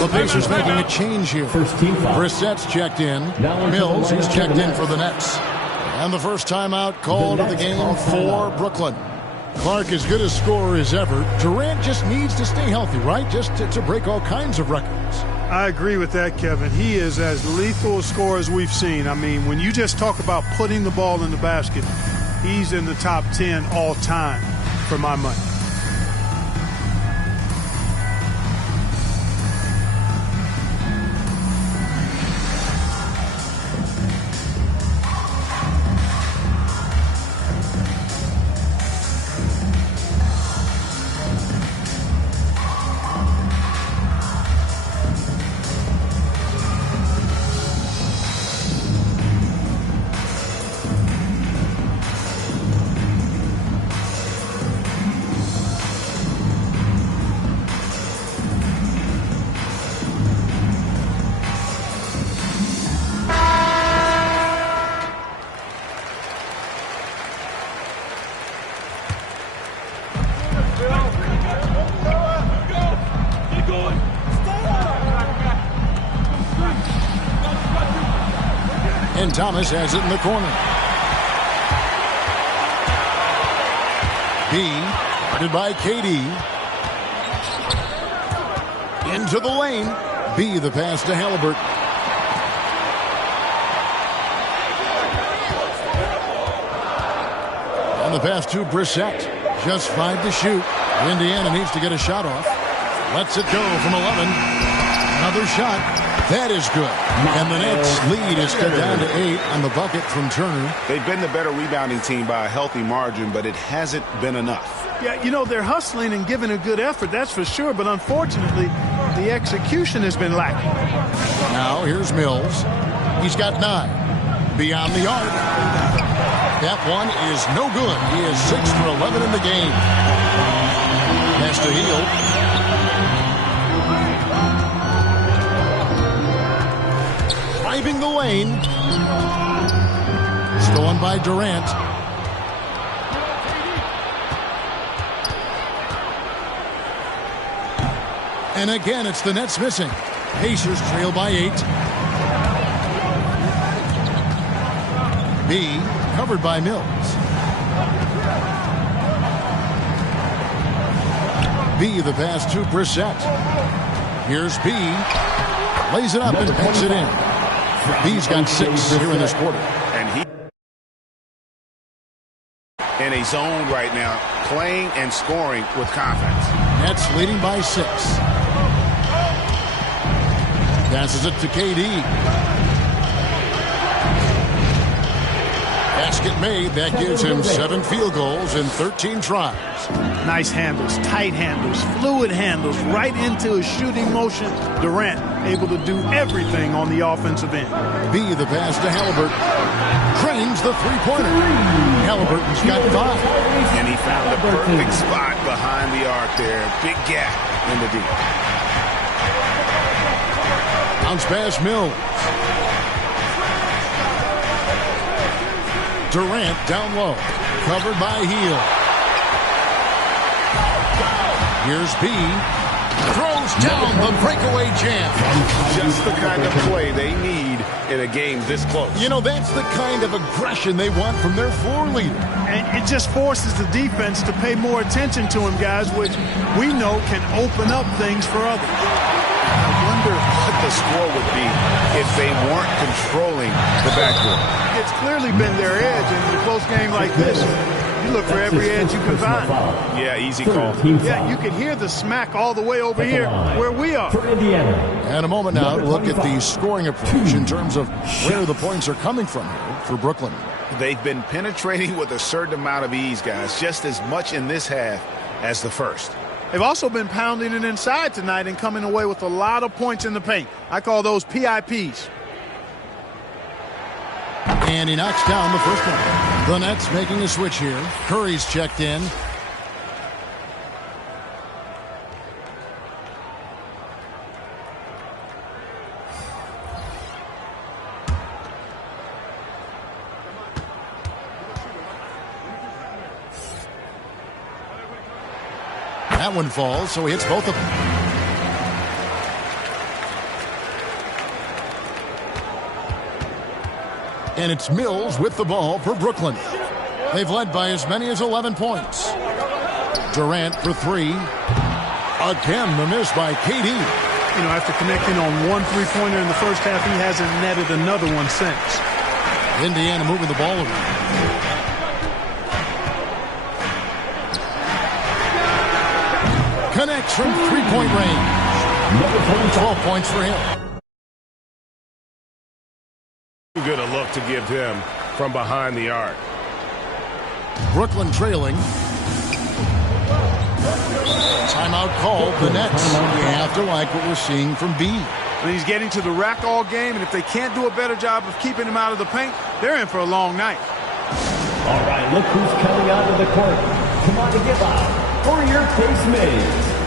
The Pacers making a change here. Brissett's checked in. Mills, he's checked in for the Nets. And the first timeout called of the game for Brooklyn. Clark as good a scorer as ever. Durant just needs to stay healthy, right? Just to break all kinds of records. I agree with that, Kevin. He is as lethal a scorer as we've seen. I mean, when you just talk about putting the ball in the basket, he's in the top 10 all time for my money. And Thomas has it in the corner. B, guarded by KD. Into the lane. B, the pass to Halliburton. And the pass to Brissett. Just 5 to shoot. Indiana needs to get a shot off. Lets it go from 11. Another shot. That is good. And the Nets lead is cut down to 8 on the bucket from Turner. They've been the better rebounding team by a healthy margin, but it hasn't been enough. Yeah, you know, they're hustling and giving a good effort, that's for sure. But unfortunately, the execution has been lacking. Now here's Mills. He's got 9. Beyond the arc. That one is no good. He is 6 for 11 in the game. Pass to Hield. Driving the lane. Stolen by Durant. And again, it's the Nets missing. Pacers trail by 8. B, covered by Mills. B, the pass to Brissett. Here's B. Lays it up and puts it in. B's got 6 here in this quarter. And he in a zone right now, playing and scoring with confidence. Nets leading by 6. Passes it to KD. Basket made. That gives him 7 field goals in 13 tries. Nice handles, tight handles, fluid handles, right into a shooting motion. Durant able to do everything on the offensive end. B, the pass to Halliburton. Drains the three-pointer. Halliburton's got 5. And he found the perfect spot behind the arc there. Big gap in the deep. Bounce pass Mills. Durant down low. Covered by Hield. Here's B. Throws down the breakaway jam. Just the kind of play they need in a game this close. You know, that's the kind of aggression they want from their floor leader. And it just forces the defense to pay more attention to him, guys, which we know can open up things for others. I wonder what the score would be if they weren't controlling the backcourt. It's clearly been their edge, and in a close game like this, you look for every edge you can find. Yeah, easy call. Yeah, you can hear the smack all the way over here where we are. And a moment now to look at the scoring approach in terms of where the points are coming from here for Brooklyn. They've been penetrating with a certain amount of ease, guys, just as much in this half as the first. They've also been pounding it inside tonight and coming away with a lot of points in the paint. I call those PIPs. And he knocks down the first one. The Nets making a switch here. Curry's checked in. That one falls, so he hits both of them. And it's Mills with the ball for Brooklyn. They've led by as many as 11 points. Durant for 3. Again, the miss by KD. after connecting on one three-pointer in the first half, he hasn't netted another one since. Indiana moving the ball around. Connects from three-point range. 12 points for him. Too good a look to give him from behind the arc. Brooklyn trailing. Timeout called. The Nets. You have to like what we're seeing from B. But he's getting to the rack all game, and if they can't do a better job of keeping him out of the paint, they're in for a long night. All right, look who's coming onto the court. Come on to give out for your casemates.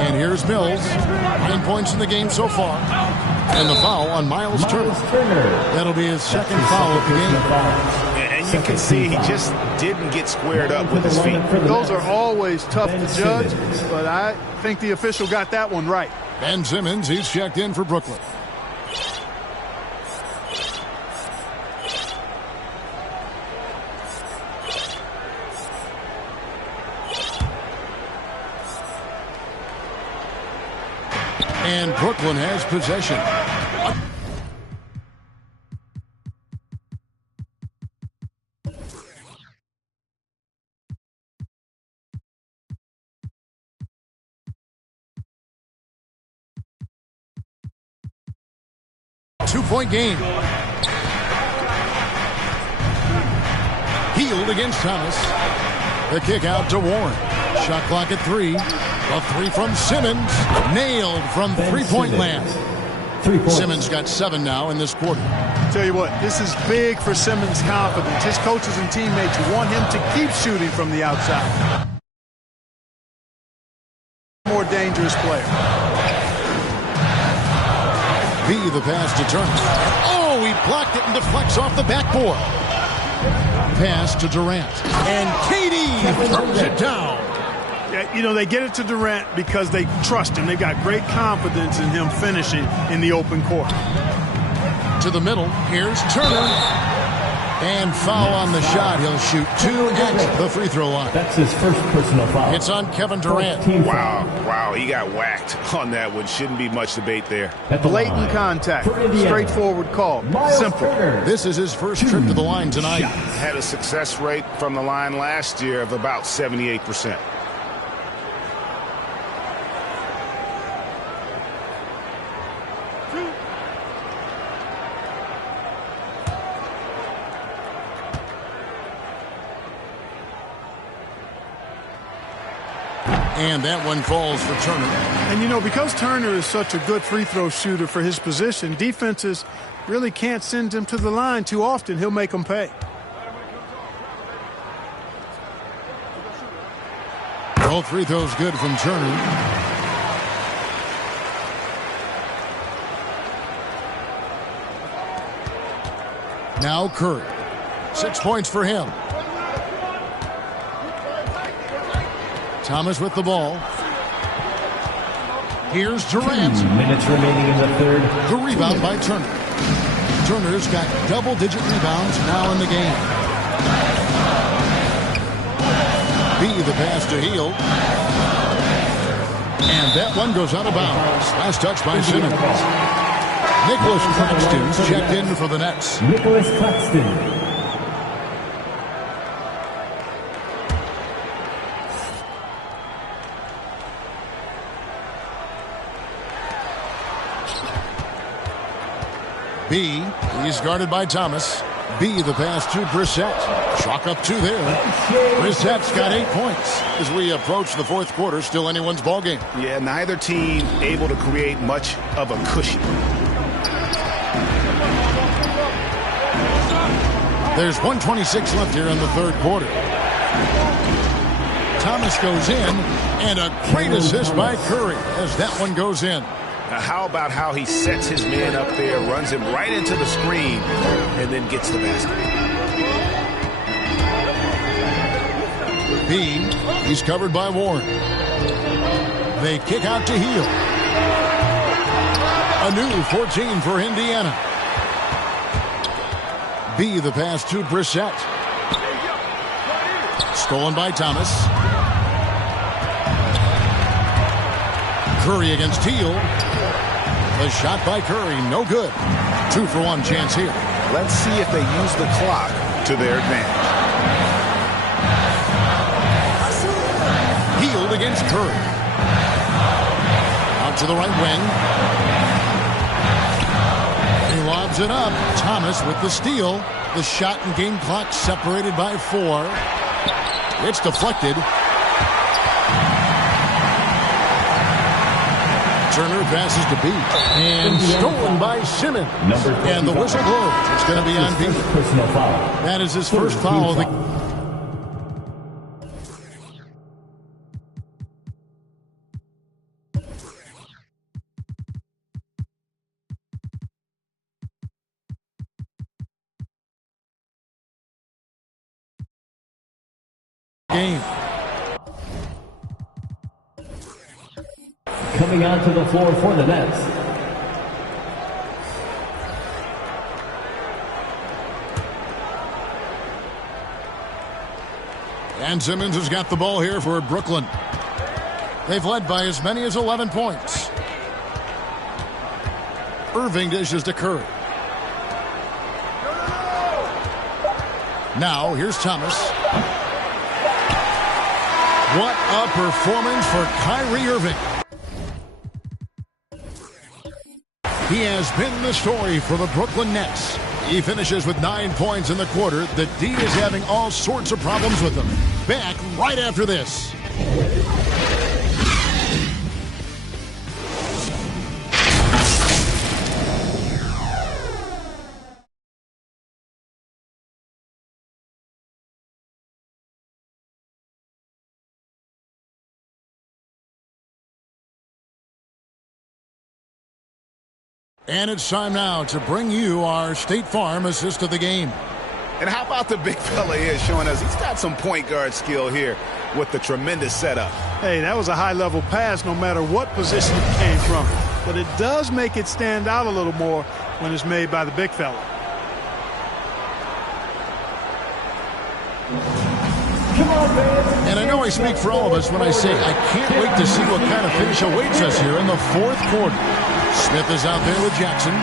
And here's Mills. 9 points in the game so far. And the foul on Miles Turner. That'll be his second foul of the game. And you can see he just didn't get squared up with his feet. Those are always tough to judge, but I think the official got that one right. Ben Simmons, he's checked in for Brooklyn. And Brooklyn has possession. Two-point game. Healed against Thomas. The kick out to Warren. Shot clock at 3. A 3 from Simmons. Nailed from three-point land. Simmons got 7 now in this quarter. Tell you what, this is big for Simmons' confidence. His coaches and teammates want him to keep shooting from the outside. More dangerous player. B, the pass to Turner. Oh, he blocked it and deflects off the backboard. Pass to Durant. And KD throws it down. Yeah, they get it to Durant because they trust him. They've got great confidence in him finishing in the open court. To the middle. Here's Turner. And foul on the shot. He'll shoot 2 at the free throw line. That's his first personal foul. It's on Kevin Durant. Wow, he got whacked on that one. Shouldn't be much debate there. Blatant contact. Straightforward call. Simple. This is his first trip to the line tonight. Had a success rate from the line last year of about 78%. And that one falls for Turner. And, because Turner is such a good free throw shooter for his position, defenses really can't send him to the line too often. He'll make them pay. All free throws good from Turner. Now Curry. 6 points for him. Thomas with the ball. Here's Durant. 2 minutes remaining in the third. The rebound by Turner. Turner's got double-digit rebounds now in the game. B, the pass to Hield. And that one goes out of bounds. Last touch by Simmons. Nicholas Claxton's checked in for the Nets. Nicholas Claxton. B, he's guarded by Thomas. B, the pass to Brissett. Chalk up 2 there. Brissett's got 8 points. As we approach the fourth quarter, still anyone's ball game. Yeah, neither team able to create much of a cushion. There's 1:26 left here in the third quarter. Thomas goes in, and a great assist by Curry as that one goes in. Now, how about how he sets his man up there, runs him right into the screen, and then gets the basket. B, he's covered by Warren. They kick out to Heel. A new 14 for Indiana. B, the pass to Brissett. Stolen by Thomas. Curry against Heel. The shot by Curry, no good. 2-for-1 chance here. Let's see if they use the clock to their advantage. Healed against Curry. Out to the right wing. He lobs it up. Thomas with the steal. The shot and game clock separated by 4. It's deflected. Turner passes to B. And stolen by Simmons. And the whistle blows. It's going to be on B. That is his first foul of the game. Coming onto the floor for the Nets. And Simmons has got the ball here for Brooklyn. They've led by as many as 11 points. Irving dishes to Curry. Now, here's Thomas. What a performance for Kyrie Irving. He has been the story for the Brooklyn Nets. He finishes with 9 points in the quarter. The D is having all sorts of problems with them. Back right after this. And it's time now to bring you our State Farm assist of the game. And how about the big fella here showing us he's got some point guard skill here with the tremendous setup. Hey, that was a high-level pass no matter what position it came from. But it does make it stand out a little more when it's made by the big fella. And I know I speak for all of us when I say I can't wait to see what kind of finish awaits us here in the fourth quarter. Smith is out there with Jackson.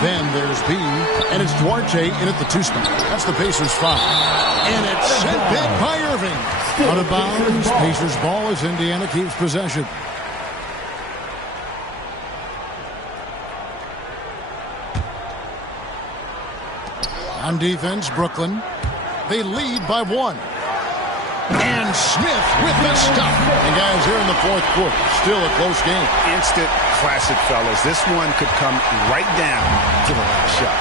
Then there's B, and it's Duarte in at the 2 spot. That's the Pacers' foul. And it's sent back by Irving. Out of bounds, Pacers ball as Indiana keeps possession. On defense, Brooklyn. They lead by 1. And Smith with the stop. And guys, here in the fourth quarter, still a close game. Instant classic, fellas. This one could come right down to the last shot.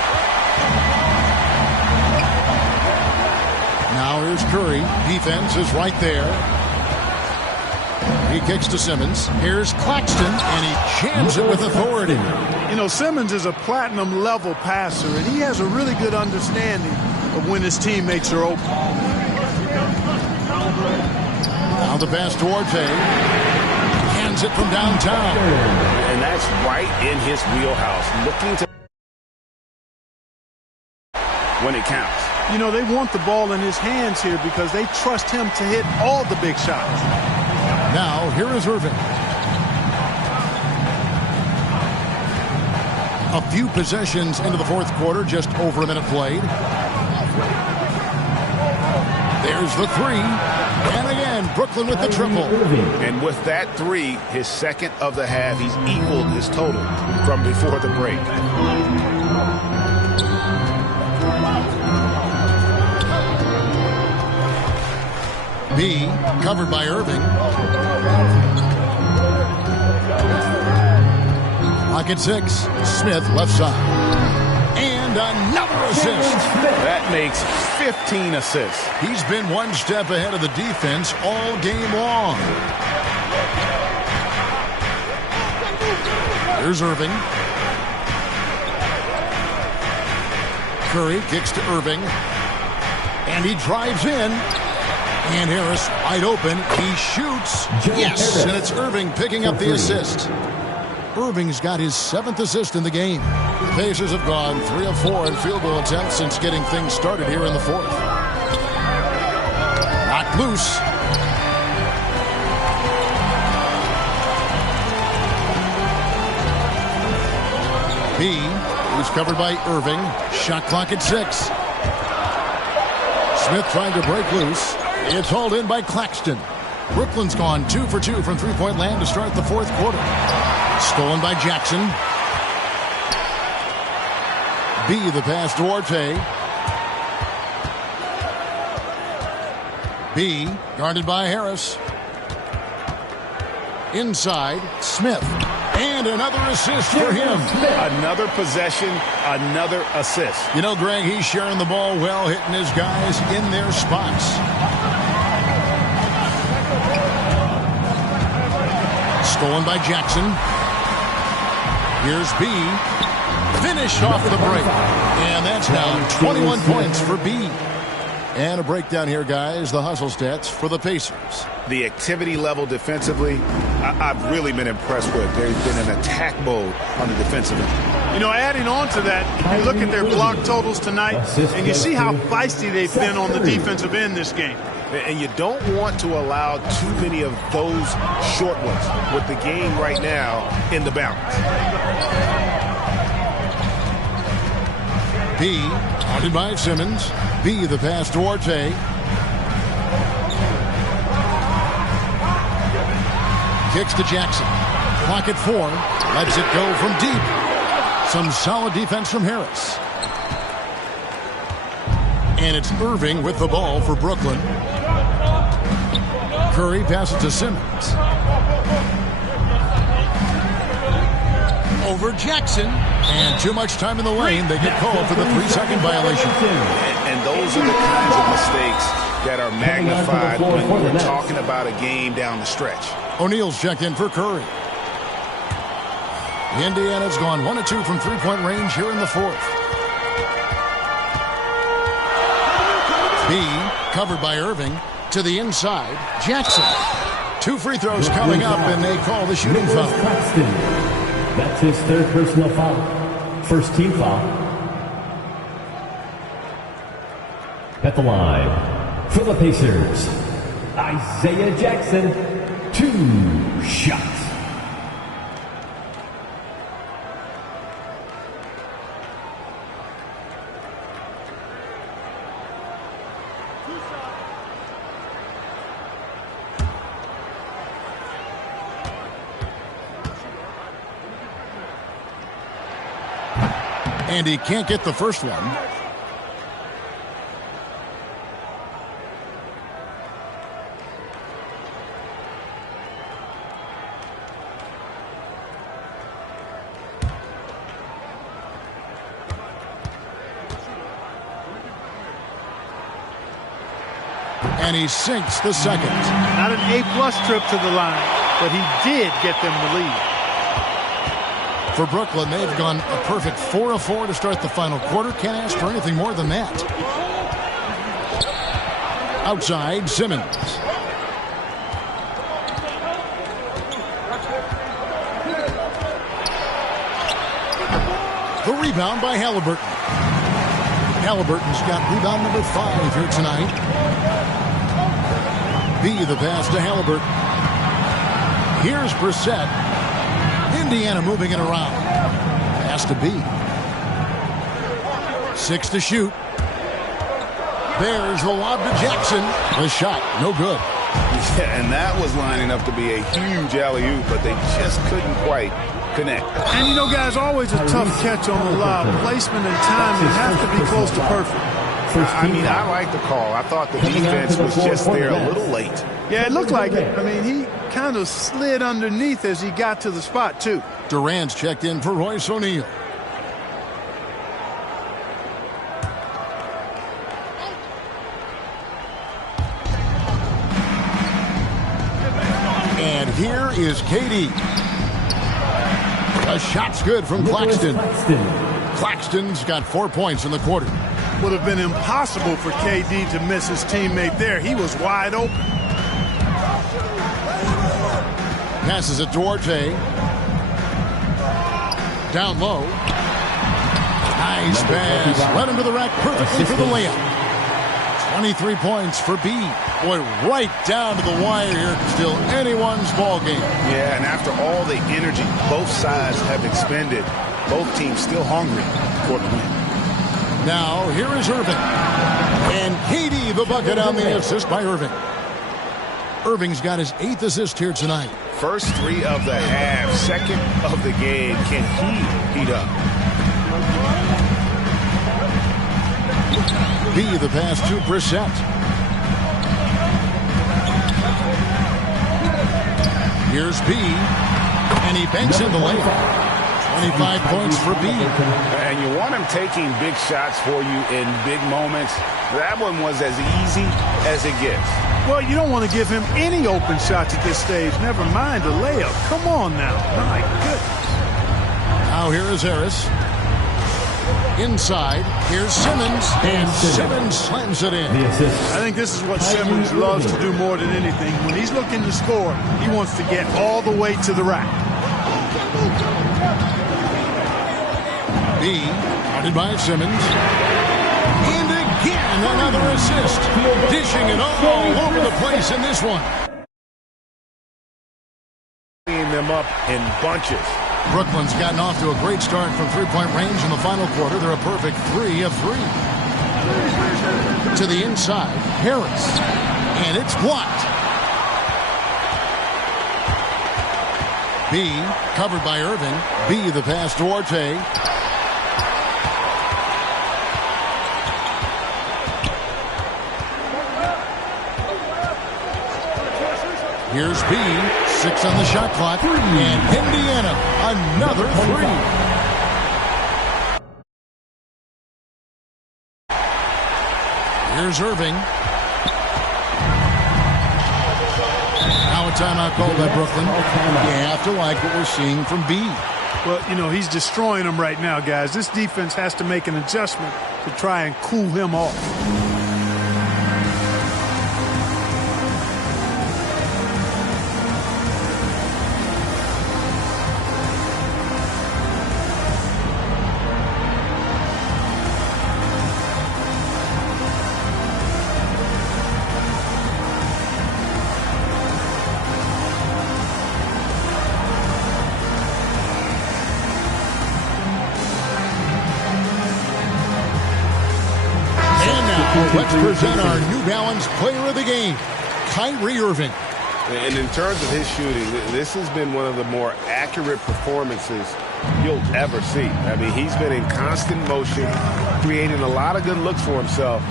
Now here's Curry. Defense is right there. He kicks to Simmons. Here's Claxton, and he jams it with authority. You know, Simmons is a platinum-level passer, and he has a really good understanding of when his teammates are open. Now the pass to Duarte. Hands it from downtown. And that's right in his wheelhouse. Looking to when it counts. You know, they want the ball in his hands here because they trust him to hit all the big shots. Now, here is Irving. A few possessions into the fourth quarter, just over a minute played. There's the 3. And again, Brooklyn with the triple. And with that 3, his second of the half, he's equaled his total from before the break. B, covered by Irving. Pocket 6, Smith left side. And another assist. That makes 15 assists. He's been one step ahead of the defense all game long. Here's Irving. Curry kicks to Irving. And he drives in. And Harris wide open. He shoots. Yes, and it's Irving picking up the assist. Irving's got his 7th assist in the game. The Pacers have gone 3 of 4 in field goal attempts since getting things started here in the 4th. Knocked loose. B, who's covered by Irving. Shot clock at 6. Smith trying to break loose. It's hauled in by Claxton. Brooklyn's gone 2 for 2 from three-point land to start the 4th quarter. Stolen by Jackson. B, the pass to Orte. B, guarded by Harris. Inside, Smith. And another assist for him. Another possession, another assist. You know, Greg, he's sharing the ball well, hitting his guys in their spots. Stolen by Jackson. Here's B. Finished off the break. And that's now 21 points for B. And a breakdown here, guys. The hustle stats for the Pacers. The activity level defensively, I've really been impressed with. There's been an attack mode on the defensive end. You know, adding on to that, you look at their block totals tonight, and you see how feisty they've been on the defensive end this game. And you don't want to allow too many of those short ones with the game right now in the balance. B, guarded by Simmons. B, the pass to Orte. Kicks to Jackson. Clock at 4. Lets it go from deep. Some solid defense from Harris. And it's Irving with the ball for Brooklyn. Curry passes to Simmons. Over Jackson. And too much time in the lane. They get called for the 3-second violation. And those are the kinds of mistakes that are magnified when we're talking about a game down the stretch. O'Neal's checked in for Curry. Indiana's gone 1 of 2 from three-point range here in the 4th. B, covered by Irving. To the inside, Jackson. 2 free throws coming up, and they call the shooting foul. That's his 3rd personal foul. First team foul. At the line, for the Pacers, Isaiah Jackson, 2 shots. And he can't get the first one. And he sinks the second. Not an A-plus trip to the line, but he did get them the lead. For Brooklyn, they've gone a perfect 4 of 4 to start the final quarter. Can't ask for anything more than that. Outside, Simmons. The rebound by Halliburton. Halliburton's got rebound number 5 here tonight. B, the pass to Halliburton. Here's Brissett. Indiana moving it around. Pass to B. 6 to shoot. There's the lob to Jackson. The shot, no good. Yeah, and that was lining up to be a huge alley-oop, but they just couldn't quite connect. And you know, guys, always a tough catch on the lob. Placement and timing have to be close to perfect. I mean, I like the call. I thought the defense was just there a little late. Yeah, it looked like it. I mean, he kind of slid underneath as he got to the spot, too. Durant's checked in for Royce O'Neal. And here is KD. A shot's good from Claxton. Claxton's got 4 points in the quarter. Would have been impossible for KD to miss his teammate there. He was wide open. Passes it to Duarte. Down low. Nice pass. Led him to the rack perfectly for the layup. 23 points for B. Boy, right down to the wire here. Still anyone's ball game. Yeah, and after all the energy both sides have expended, both teams still hungry for the win. Now, here is Irving. And KD the bucket on the assist by Irving. Irving's got his 8th assist here tonight. First 3 of the half, 2nd of the game. Can he heat up? B the pass to Brissett. Here's B. And he banks in the layup. 25 points for B. And you want him taking big shots for you in big moments. That one was as easy as it gets. Well, you don't want to give him any open shots at this stage. Never mind a layup. Come on now. My goodness. Now here is Harris. Inside, here's Simmons. And Simmons slams it in. I think this is what Simmons loves to do more than anything. When he's looking to score, he wants to get all the way to the rack. B, guarded by Simmons. And again, another assist. Dishing it all over the place in this one. Seeing them up in bunches. Brooklyn's gotten off to a great start from three-point range in the final quarter. They're a perfect 3 of 3. To the inside, Harris. And it's blocked. B, covered by Irving. B, the pass to Duarte. Here's B, 6 on the shot clock, and Indiana, another 3. Here's Irving. Now a timeout called by Brooklyn. You have to like what we're seeing from B. Well, you know, he's destroying them right now, guys. This defense has to make an adjustment to try and cool him off. Let's present our New Balance Player of the Game, Kyrie Irving. And in terms of his shooting, this has been one of the more accurate performances you'll ever see. I mean, he's been in constant motion, creating a lot of good looks for himself.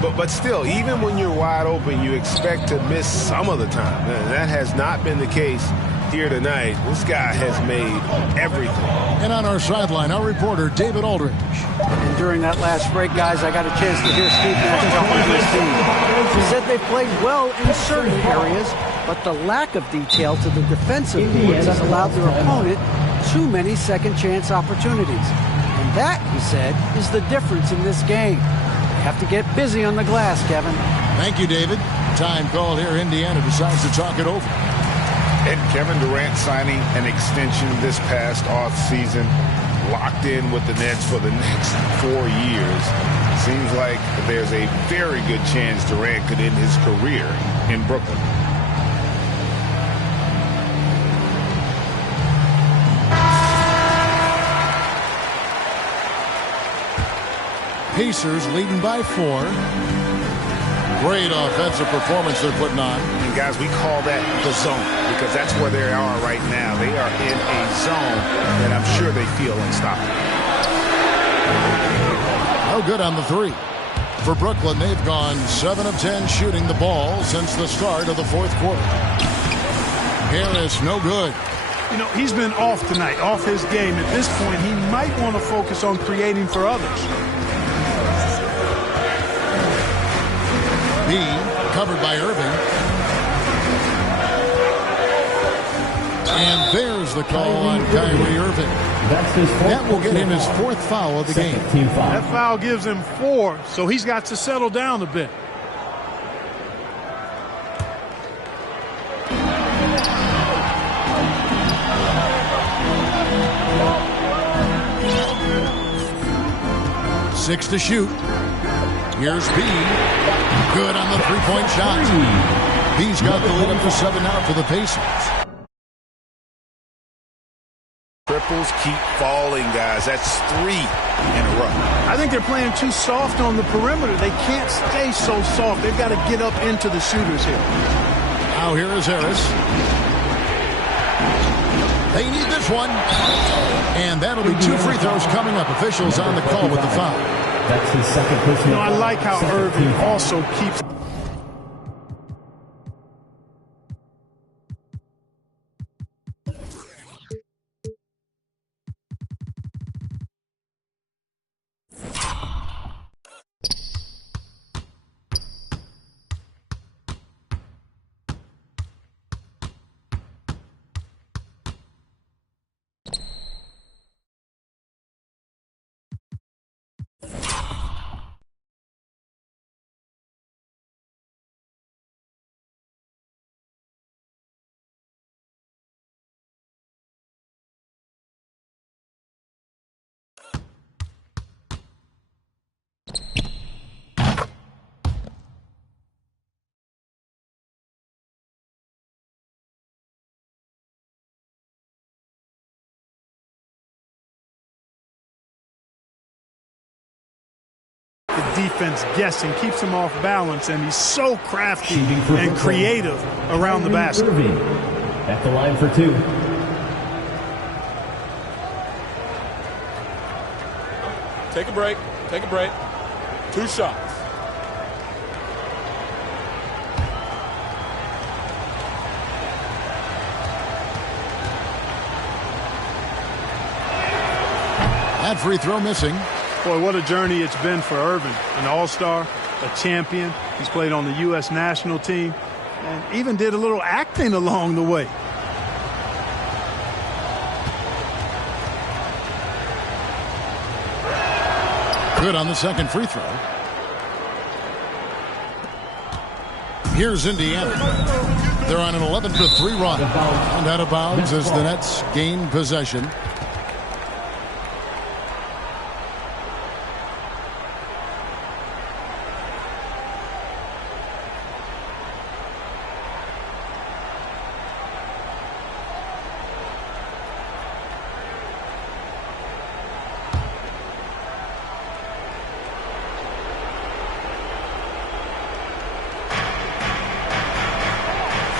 But still, even when you're wide open, you expect to miss some of the time. That has not been the case here tonight. This guy has made everything. And on our sideline, our reporter, David Aldridge. And during that last break, guys, I got a chance to hear Steve Nash talking to his team. He said they played well in certain areas, but the lack of detail to the defensive boards has allowed their opponent too many second-chance opportunities. And that, he said, is the difference in this game. They have to get busy on the glass, Kevin. Thank you, David. Time called here. Indiana decides to talk it over. And Kevin Durant signing an extension this past offseason, locked in with the Nets for the next 4 years. Seems like there's a very good chance Durant could end his career in Brooklyn. Pacers leading by 4. Great offensive performance they're putting on. And guys, we call that the zone because that's where they are right now. They are in a zone that I'm sure they feel unstoppable. No good on the 3. For Brooklyn, they've gone 7 of 10 shooting the ball since the start of the fourth quarter. Harris, no good. You know, he's been off tonight, off his game. At this point, he might want to focus on creating for others. B, covered by Irving. And there's the call on Kyrie Irving. That will get him his 4th foul of the game. That foul gives him 4, so he's got to settle down a bit. Six to shoot. Here's B. Good on the three-point shot. B's got the lead up to 7 now for the Pacers. Triples keep falling, guys. That's 3 in a row. I think they're playing too soft on the perimeter. They can't stay so soft. They've got to get up into the shooters here. Now here is Harris. They need this one. And that'll be 2 free throws coming up. Officials on the call with the foul. That's his second personal. You know, I like how Irving also keeps... The defense guessing, keeps him off balance, and he's so crafty and creative around the basket. Irving at the line for 2. Take a break. Take a break. 2 shots. That free throw missing. Boy, what a journey it's been for Irving. An all-star, a champion. He's played on the U.S. national team and even did a little acting along the way. Good on the second free throw. Here's Indiana. They're on an 11-3 run. And out of bounds as the Nets gain possession.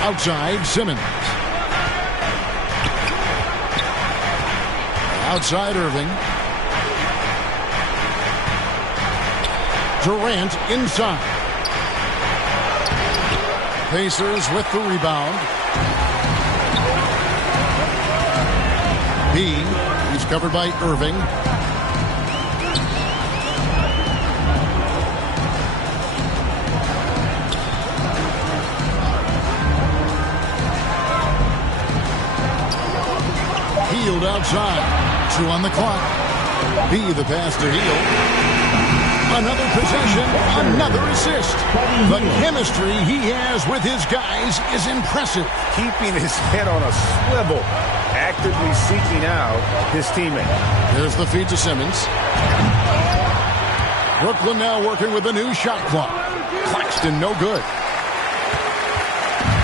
Outside, Simmons. Outside, Irving. Durant inside. Pacers with the rebound. B, he's covered by Irving. Healed outside. 2 on the clock. B, the pass to Heal. Another possession, another assist. The chemistry he has with his guys is impressive. Keeping his head on a swivel, actively seeking out his teammate. There's the feed to Simmons. Brooklyn now working with a new shot clock. Claxton, no good.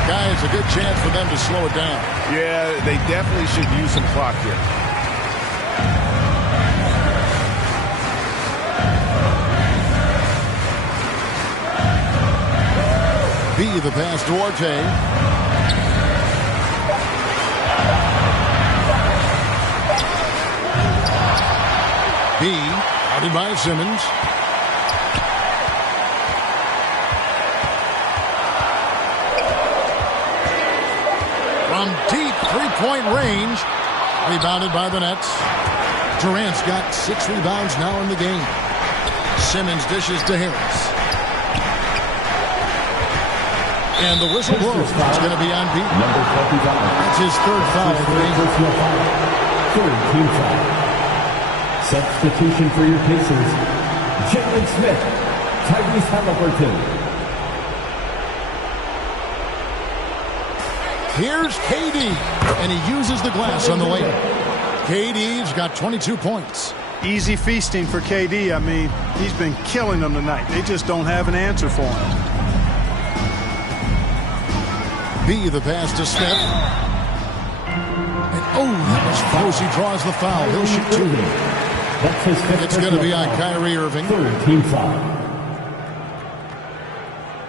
Guys, a good chance for them to slow it down. Yeah, they definitely should use some clock here. B, the pass to Arte. B, outed by Simmons. Three-point range. Rebounded by the Nets. Durant's got 6 rebounds now in the game. Simmons dishes to Harris. And the whistle blows. It's going to be on beat. Number 25. That's his third foul of the game. Personal foul. Third team foul. Substitution for your Pacers. Jalen Smith. Tyrese Halliburton. Here's KD, and he uses the glass on the layup. KD's got 22 points. Easy feasting for KD. I mean, he's been killing them tonight. They just don't have an answer for him. B, the pass to Smith. And that was close. He draws the foul. He'll shoot 2. That's his fifth. It's going to be on Kyrie Irving. Third team foul.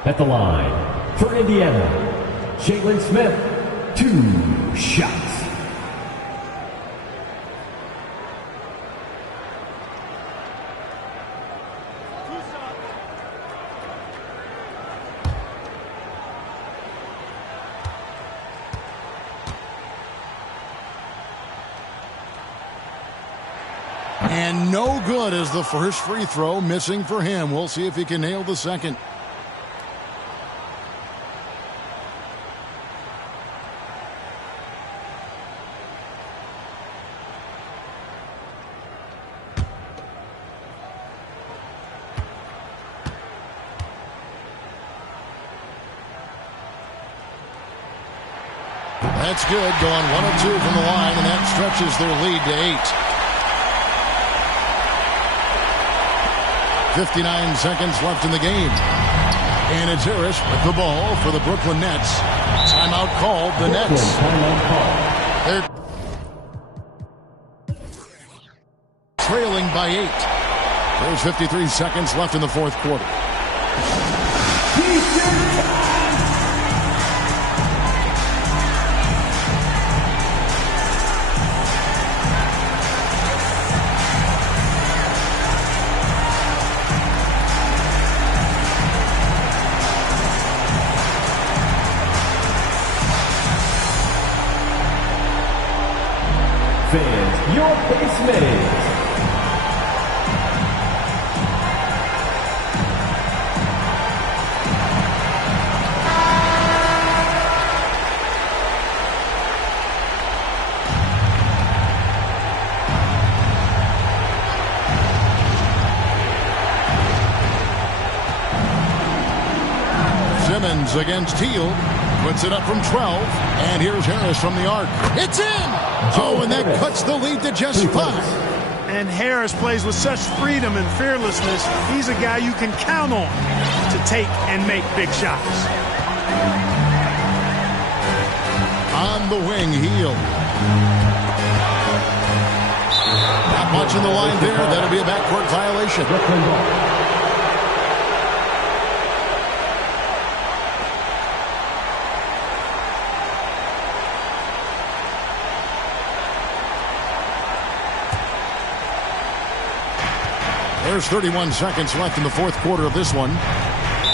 At the line for Indiana, Jalen Smith. 2 shots. And no good as the first free throw, missing for him. We'll see if he can nail the second. That's good, going 1 of 2 from the line, and that stretches their lead to 8. 59 seconds left in the game. And it's Harris with the ball for the Brooklyn Nets. Timeout called, the Nets. They're trailing by 8. There's 53 seconds left in the fourth quarter. Fans, your base mates. Simmons against Teal. Puts it up from 12. And here's Harris from the arc. It's in! Oh, and that cuts the lead to just 5. And Harris plays with such freedom and fearlessness. He's a guy you can count on to take and make big shots. On the wing, Heel. Not much in the line there. That'll be a backcourt violation. There's 31 seconds left in the fourth quarter of this one.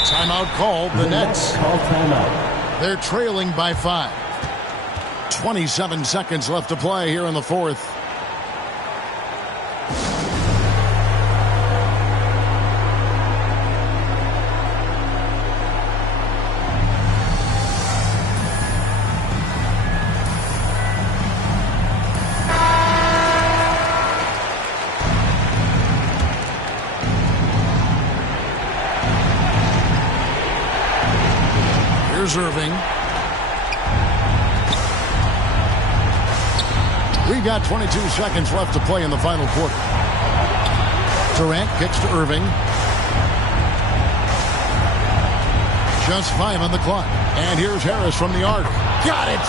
Timeout called. The Nets. Call timeout. They're trailing by 5. 27 seconds left to play here in the fourth. Here's Irving. We've got 22 seconds left to play in the final quarter. Durant kicks to Irving. Just 5 on the clock. And here's Harris from the arc. Got it!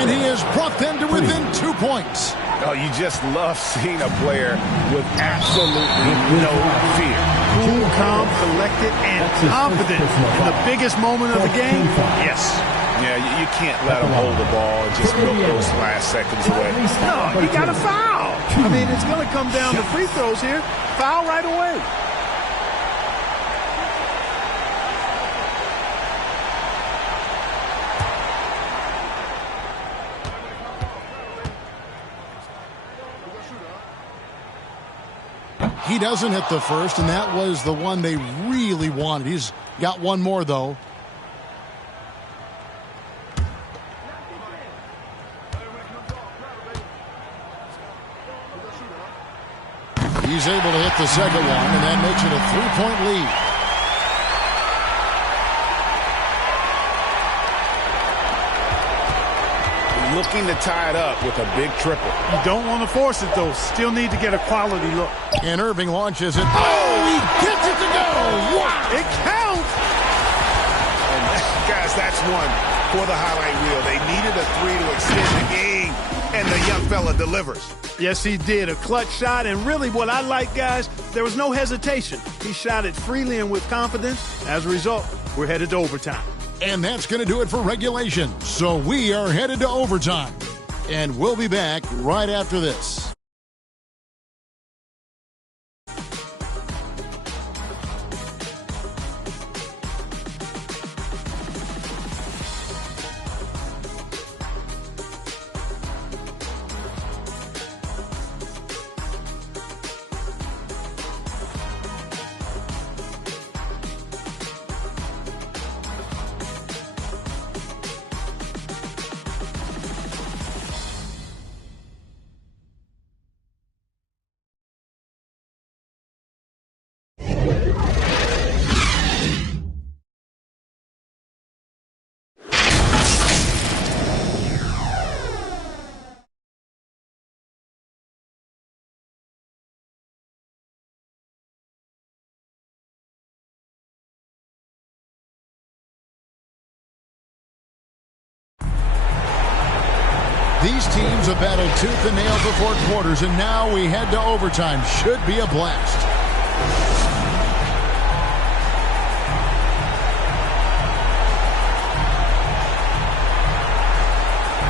And he has brought them to within 2 points. Oh, you just love seeing a player with absolutely no fear. Cool, calm, collected, and confident in the biggest moment of the game. Yes. Yeah, you can't let him hold the ball and just milk those last seconds away. No, you got to foul. I mean, it's going to come down to free throws here. Foul right away. He doesn't hit the first, and that was the one they really wanted. He's got one more, though. He's able to hit the second one, and that makes it a 3-point lead. Looking to tie it up with a big triple. You don't want to force it, though. Still need to get a quality look. And Irving launches it. Oh, he gets it to go. Wow. It counts. And guys, that's one for the highlight reel. They needed a three to extend the game, and the young fella delivers. Yes, he did. A clutch shot, and really what I like, guys, there was no hesitation. He shot it freely and with confidence. As a result, we're headed to overtime. And that's going to do it for regulation. So we are headed to overtime. And we'll be back right after this. These teams have battled tooth and nail for 4 quarters, and now we head to overtime. Should be a blast.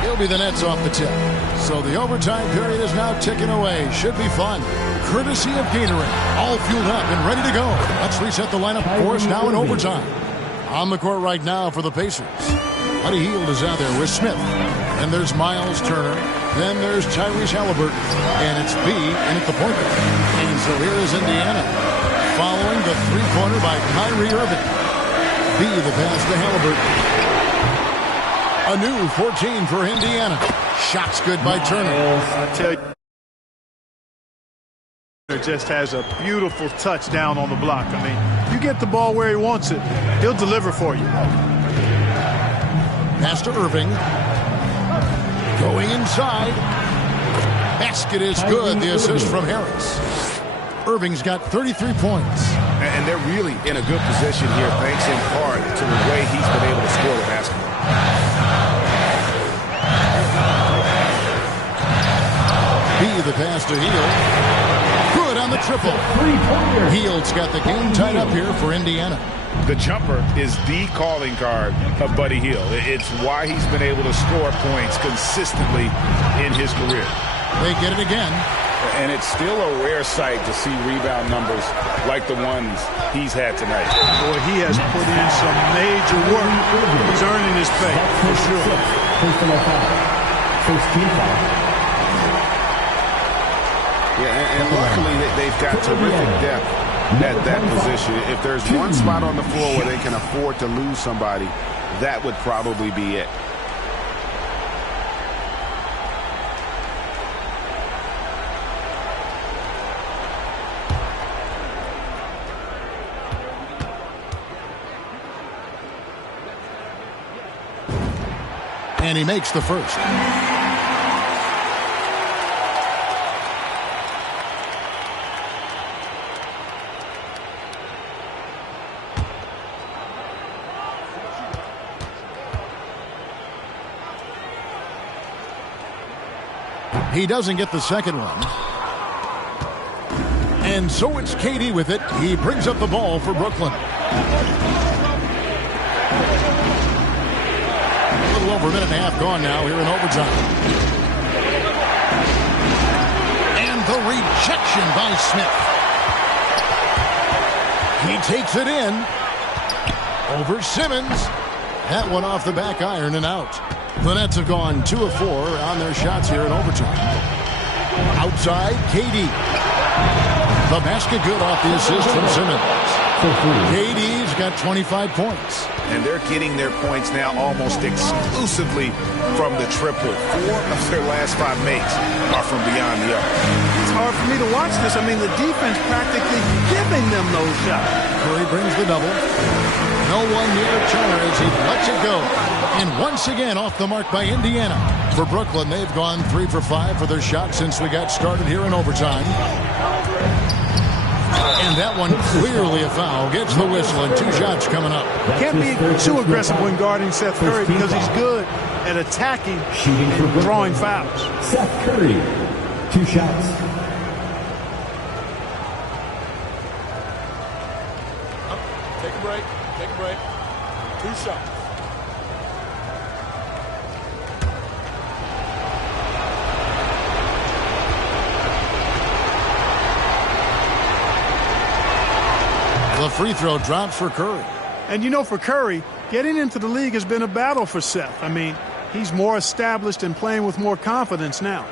It'll be the Nets off the tip. So the overtime period is now ticking away. Should be fun. Courtesy of Gatorade. All fueled up and ready to go. Let's reset the lineup for us now in overtime. On the court right now for the Pacers. Buddy Hield is out there with Smith. And there's Miles Turner. Then there's Tyrese Halliburton. And it's B in at the point. And so here is Indiana. Following the three-pointer by Kyrie Irving. B the pass to Halliburton. A new 14 for Indiana. Shots good by Turner. I tell you, just has a beautiful touchdown on the block. I mean, you get the ball where he wants it, he'll deliver for you. Pass to Irving. Going inside. Basket is good. The assist from Harris. Irving's got 33 points. And they're really in a good position here, thanks in part to the way he's been able to score the basketball. B the pass to Hield. Good on the triple. Hield's got the game tied up here for Indiana. The jumper is the calling card of Buddy Hield. It's why he's been able to score points consistently in his career. They get it again. And it's still a rare sight to see rebound numbers like the ones he's had tonight. Boy, he has put in some major work. He's earning his pay, for sure. First team foul. Yeah, and luckily they've got terrific depth at that position. If there's one spot on the floor where they can afford to lose somebody, that would probably be it. And he makes the first. He doesn't get the second one. And so it's KD with it. He brings up the ball for Brooklyn. A little over a minute and a half gone now here in overtime. And the rejection by Smith. He takes it in. Over Simmons. That one off the back iron and out. The Nets have gone 2 of 4 on their shots here in overtime. Outside, KD. The basket good off the assist from Simmons. KD's got 25 points. And they're getting their points now almost exclusively from the triple. 4 of their last 5 makes are from beyond the arc. It's hard for me to watch this. I mean, the defense practically giving them those shots. Curry brings the double. No one near charge. He lets it go. And once again off the mark by Indiana. For Brooklyn, they've gone 3 for 5 for their shot since we got started here in overtime. And that one clearly a foul. Gets the whistle and 2 shots coming up. Can't be too aggressive when guarding Seth Curry because he's good at attacking and drawing fouls. Seth Curry, 2 shots. Take a break. Take a break. 2 shots. The free throw drops for Curry. And you know, for Curry, getting into the league has been a battle for Seth. I mean, he's more established and playing with more confidence now.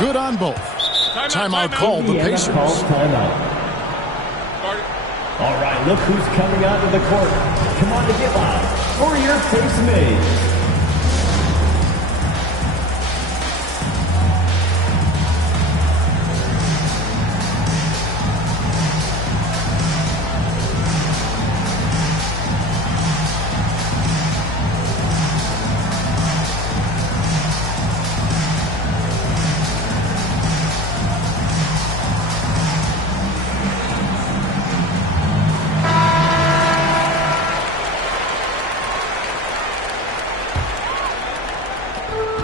Good on both. Timeout called the Pacers. All right, look who's coming onto the court. Come on to get live for your case made.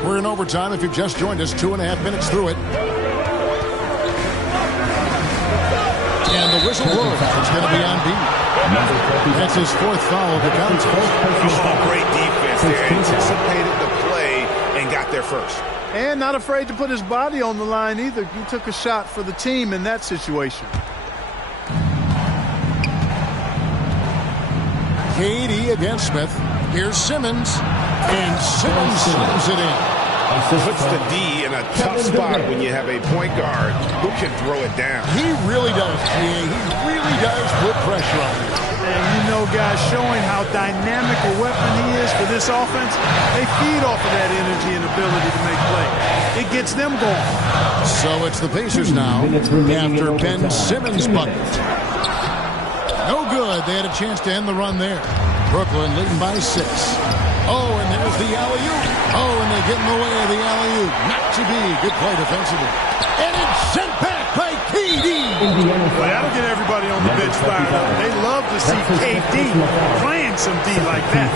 We're in overtime. If you've just joined us, 2.5 minutes through it. And the whistle blows. It's going to be on B. That's his 4th foul of the contest. Oh, great defense there. Anticipated the play and got there first. And not afraid to put his body on the line either. He took a shot for the team in that situation. KD against Smith. Here's Simmons. And Simmons slams it in. Puts the D in a tough spot when you have a point guard who can throw it down. He really does. He really does put pressure on you. And you know, guys, showing how dynamic a weapon he is for this offense, they feed off of that energy and ability to make plays. It gets them going. So it's the Pacers now after Ben Simmons bucket. No good. They had a chance to end the run there. Brooklyn leading by 6. Oh, and there's the alley-oop. Oh, and they get in the way of the alley-oop. Not to be. Good play defensively. And it's sent back by KD. Well, that'll get everybody on the bench fired up. They love to see KD playing some D like that.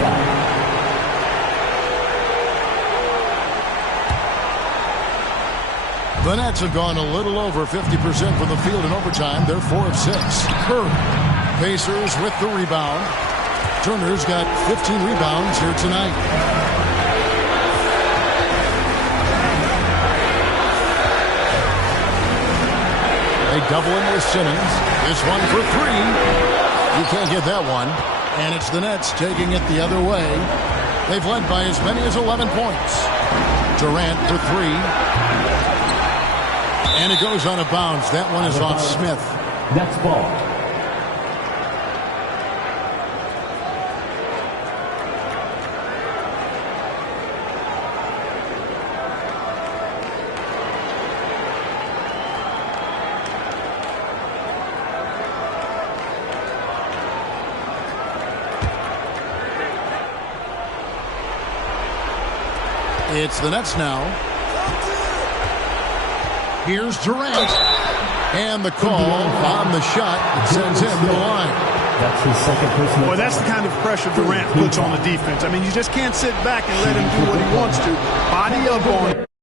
The Nets have gone a little over 50% from the field in overtime. They're 4 of 6. Curry. Pacers with the rebound. Turner's got 15 rebounds here tonight. They double him with Simmons. This one for 3. You can't get that one. And it's the Nets taking it the other way. They've led by as many as 11 points. Durant for 3. And it goes on a bounce. That one is off Smith. Nets ball. It's the Nets now. Here's Durant. And the call on the shot that sends him to the line. That's his second personal. Boy, that's the kind of pressure Durant puts on the defense. I mean, you just can't sit back and let him do what he wants to. Body up on it.